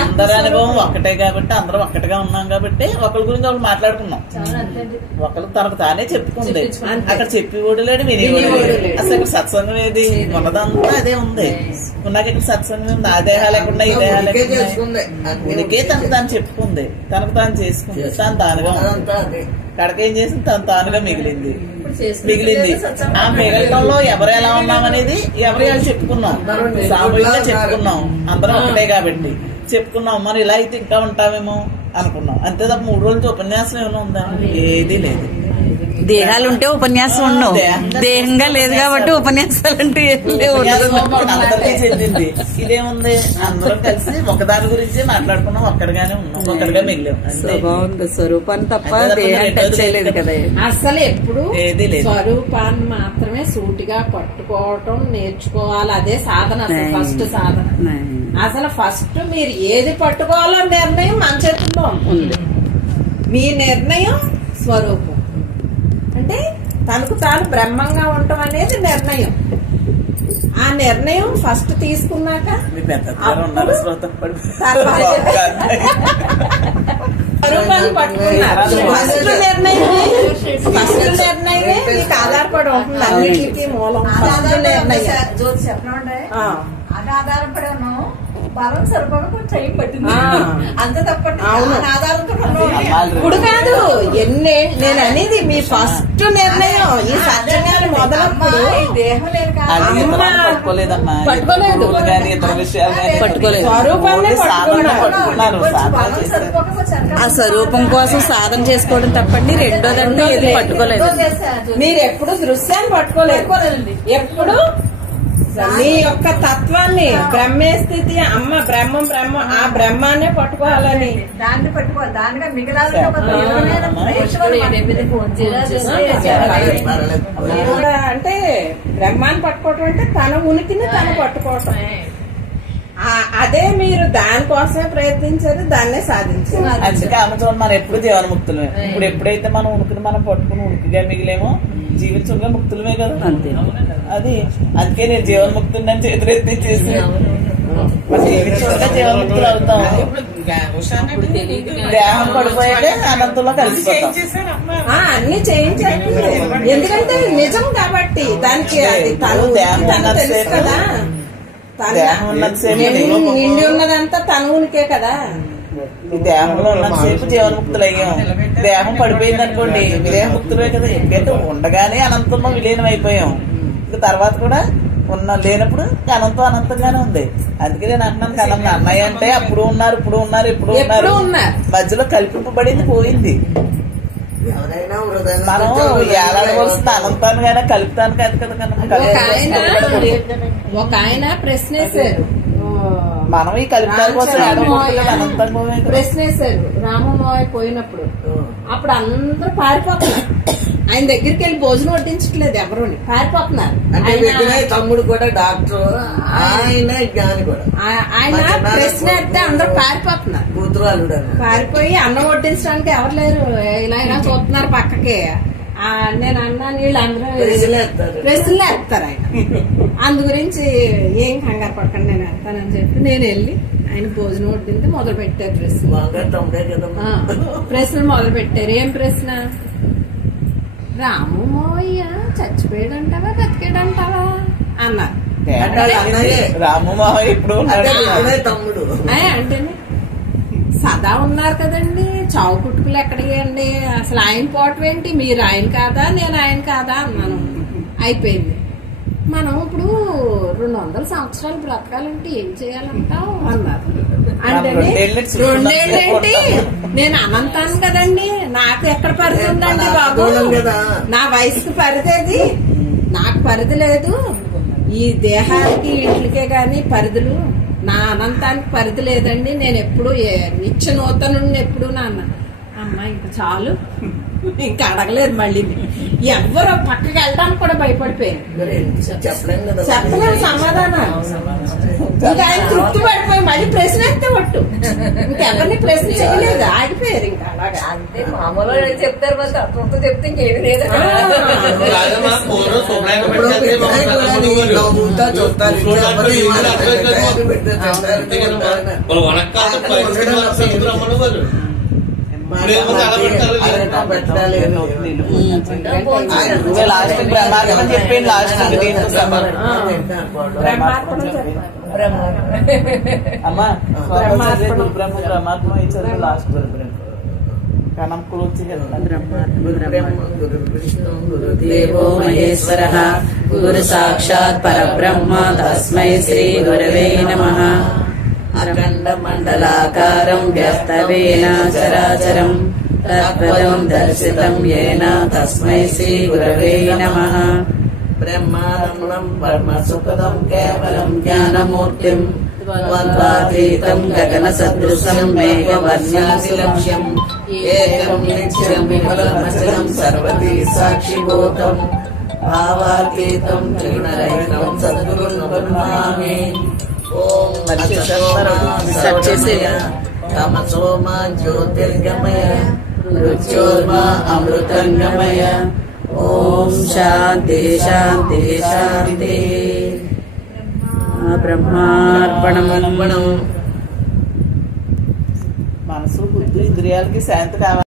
అందరి అనుభవం ఒక్కటే కాబట్టి, అందరం ఒక్కటిగా ఉన్నాం కాబట్టి ఒకరి గురించి ఒకరు మాట్లాడుకున్నాం. ఒకరు తనకు తానే చెప్పుకుంది. అక్కడ చెప్పేవాడు లేడు, వినేవాడు లేడు. అసలు ఇక్కడ సత్సంగం ఏది? ఉన్నదంతా అదే ఉంది. ఉన్నాక ఇక్కడ సత్సంగం నా దేహాలు లేకుండా ఈ దేహాలు ఉనికే తనకు తాను చెప్పుకుంది, తనకు తాను చేసుకుంది, తాను తానుగా ఉంది. కడకేం చేసింది? తను తానుగా మిగిలింది. ఆ మిగలటంలో ఎవరు ఎలా ఉన్నామనేది ఎవరు ఎలా చెప్పుకున్నాం, సామూహికంగా చెప్పుకున్నాం. అందరం ఒకటే కాబట్టి చెప్పుకున్నాం. మనం ఇలా అయితే ఇంకా ఉంటామేమో అనుకున్నాం. అంతే తప్ప 3 రోజులతో ఉపన్యాసం ఏమైనా ఉందా? ఏదీ లేదు. దేహాలు ఉంటే ఉపన్యాసం ఉండవు, దేహంగా లేదు కాబట్టి ఉపన్యాసాలు అంటే అందరికీ చెందింది. ఇదేముంది? అందరం కలిసి ఒకదాని గురించి మాట్లాడుకున్నాం, ఒక్కడిగానే ఉన్నాం, ఒక్కడిగా మిగిలాం. బాగుంది. స్వరూపాన్ని తప్ప దేహాన్ని కదా. అసలు ఎప్పుడు స్వరూపాన్ని మాత్రమే సూటిగా పట్టుకోవటం నేర్చుకోవాలి. అదే సాధన. అసలు ఫస్ట్ సాధన. అసలు ఫస్ట్ మీరు ఏది పట్టుకోవాలో నిర్ణయం మన చేతుల్లో ఉంది. మీ నిర్ణయం స్వరూపం అంటే తనకు తాను బ్రహ్మంగా ఉండటం అనేది నిర్ణయం. ఆ నిర్ణయం ఫస్ట్ తీసుకున్నాక స్వరూపాన్ని పట్టుకున్నారు. ఫస్ట్ నిర్ణయమే మీకు ఆధారపడి ఉంటుంది. అన్నిటికీ మూలం ఫస్ట్ నిర్ణయం. జ్యోతి చెప్పండి, అది ఆధారపడి ఉన్నాం. బలం సరిపడ చెయ్యి పట్టింది అంత తప్పటి ఆధారంతో ఇప్పుడు కాదు. నేను అనేది మీ ఫస్ట్ నిర్ణయం. ఈ సత్యంగానే మొదలప్పుడు దేహం లేదు పట్టుకోలేదు. స్వరూపాన్ని ఆ స్వరూపం కోసం సాధన చేసుకోవడం తప్పండి. రెండోదంటే ఏది పట్టుకోలేదు. మీరు ఎప్పుడు దృశ్యాన్ని పట్టుకోలేదు. ఎప్పుడు మీ యొక్క తత్వాన్ని, బ్రహ్మే స్థితి, అమ్మ బ్రహ్మం, ఆ బ్రహ్మాన్నే పట్టుకోవాలని, దాన్ని పట్టుకోవాలి. దానిగా మిగిలాలి. అంటే బ్రహ్మాన్ని పట్టుకోవటం అంటే తన ఉనికిని తను పట్టుకోవటం. అదే మీరు దానికోసమే ప్రయత్నించారు, దాన్నే సాధించారు. అందుకే ఆమె చూడండి, మనం ఎప్పుడు జీవన్ముక్తులమే. ఇప్పుడు ఎప్పుడైతే మనం ఉనికిని మనం పట్టుకుని ఉనికిగా మిగిలేమో జీవించగా ముక్తులమే కదా. అంతే. అది అందుకే నేను జీవన్ముక్తుని చేతులెత్తి చేసి మరి జీవించుకుంటే జీవన్ముక్తులు అవుతాం. దేహం పడిపోయాక అనంతంలో కలిసిపోతాం. అన్ని చేయించారు, ఎందుకంటే నిజం కాబట్టి దానికి అది తను తెలుసు కదా. దేహం ఉన్నంతసేపు నిండి ఉన్నదంతా తను ఉనికే కదా. ఈ దేహంలో ఉన్నంతసేపు జీవన్ముక్తులు అయ్యాం. దేహం పడిపోయింది అనుకోండి విలేహముక్తులే కదా. ఎందుకంటే ఉండగానే అనంతంలో విలీనం అయిపోయాం. ఇంకా తర్వాత కూడా లేనప్పుడు అనంతం అనంతంగానే ఉంది. అందుకే నేను అంటున్నాను కదా, అన్నయ్య అంటే అప్పుడు ఉన్నారు, ఇప్పుడు ఉన్నారు, ఇప్పుడు ఉన్నారు, మధ్యలో కల్పింపబడింది పోయింది. మనం ఏడాడవలసిన అనంతానికైనా కలుపుతాను కాదు కదా. ఒక ఆయన ప్రశ్న వేశారు, మనం ఈ కలుపుతాని కోసం అనంతంగా ప్రశ్న వేశారు. రామమోయ పోయినప్పుడు అప్పుడు అందరూ పారిపోతున్నారు. ఆయన దగ్గరికి వెళ్ళి భోజనం వడ్డించట్లేదు ఎవరుని, పారిపోతున్నారు. తమ్ముడు కూడా డాక్టర్, ఆయన జ్ఞాని కూడా. ఆయన ప్రశ్న వేస్తే అందరూ పారిపోతున్నారు. కూతురు అల్లుడు పారిపోయి అన్నం వడ్డించడానికి ఎవరు లేరు. ఇలా ఇలా చూస్తున్నారు పక్కకి. నేను అన్నాను వీళ్ళందరూ ప్రశ్నలు వేస్తారు ఆయన. అందు గురించి ఏం కంగారు పడకండి నేను వేస్తానని చెప్పి నేను వెళ్ళి ఆయన భోజనం వడ్డింది మొదలు పెట్టారు. ప్రశ్నలు మొదలు పెట్టారు. ఏం ప్రశ్న? రామమోయ్య చచ్చిపోయాడంటావా బతికాడంటావా అన్నారు. రామమోహయ్య ఇప్పుడు తమ్ముడు అంటేనే సదా ఉన్నారు కదండి. చావు పుట్టుకులు ఎక్కడయ్యండి? అసలు ఆయన పోవటం ఏంటి? మీరు ఆయన కాదా నేను ఆయన కాదా అన్నాను. అయిపోయింది. మనం ఇప్పుడు 200 సంవత్సరాలు బ్రతకాలంటే ఏం చేయాలంటావు అన్నారు. అంటే 2 ఏళ్ళేంటి? నేను అనంతాను కదండి, నాకు ఎక్కడ పరిధి ఉందండి బాబు? నా వయసుకి పరిధేది, నాకు పరిధి లేదు. ఈ దేహానికి ఇంట్లకే గాని పరిధులు, నా అనంతానికి పరిధి లేదండి. నేను ఎప్పుడు నిత్య నూతనుండి ఎప్పుడు నాన్న అమ్మ ఇంకా చాలు, ఇంకా అడగలేదు. మళ్ళీ ఎవ్వరో పక్కకి వెళ్ళడానికి కూడా భయపడిపోయారు. చెప్పలేదు సమాధానం. ఇంకా ఆయన తృప్తి పడిపోయి మళ్ళీ ప్రశ్న ఎత్తే పట్టు ఇంకెవరిని ప్రశ్న చేయలేదు, ఆగిపోయారు. ఇంకా అలాగా అంతే మామూలు చెప్తారు, బస్ అప్పుడు చెప్తే ఇంకేమి లేదు. లాస్ట్ బ్రహ్మార్పణ చెప్పండి. లాస్ట్ అమ్మా బ్రహ్మార్పణ ఇచ్చారు. లాస్ట్ కణం క్లోజ్ దేవో మహేశ్వరః గురు సాక్షాత్ పరబ్రహ్మ తస్మై శ్రీ గురవే నమః. అఖండ మండలాకారం వ్యస్తవేన చరాచరం తత్పదం దర్శితం యేన తస్మై శ్రీ గురవే నమః. బ్రహ్మానందం పరమసుఖదం కేవలం జ్ఞానమూర్తిం ద్వంద్వాతీతం గగన సదృశం మేఘవర్ణాభిలక్ష్యం ఏకం నిత్యం విమలమచలం సర్వతీ సాక్షిభూతం భావాతీతం త్రిగుణరహితం సద్గురుం బ్రహ్మామి. ఓం తమసోమా జ్యోతిర్గమయ మృత్యోర్మా అమృతంగమయ. ఓం శాంతి శాంతి శాంతి. బ్రహ్మార్పణం. మనసు బుద్ధి ఇంద్రియాలకి శాంతి కావాలి.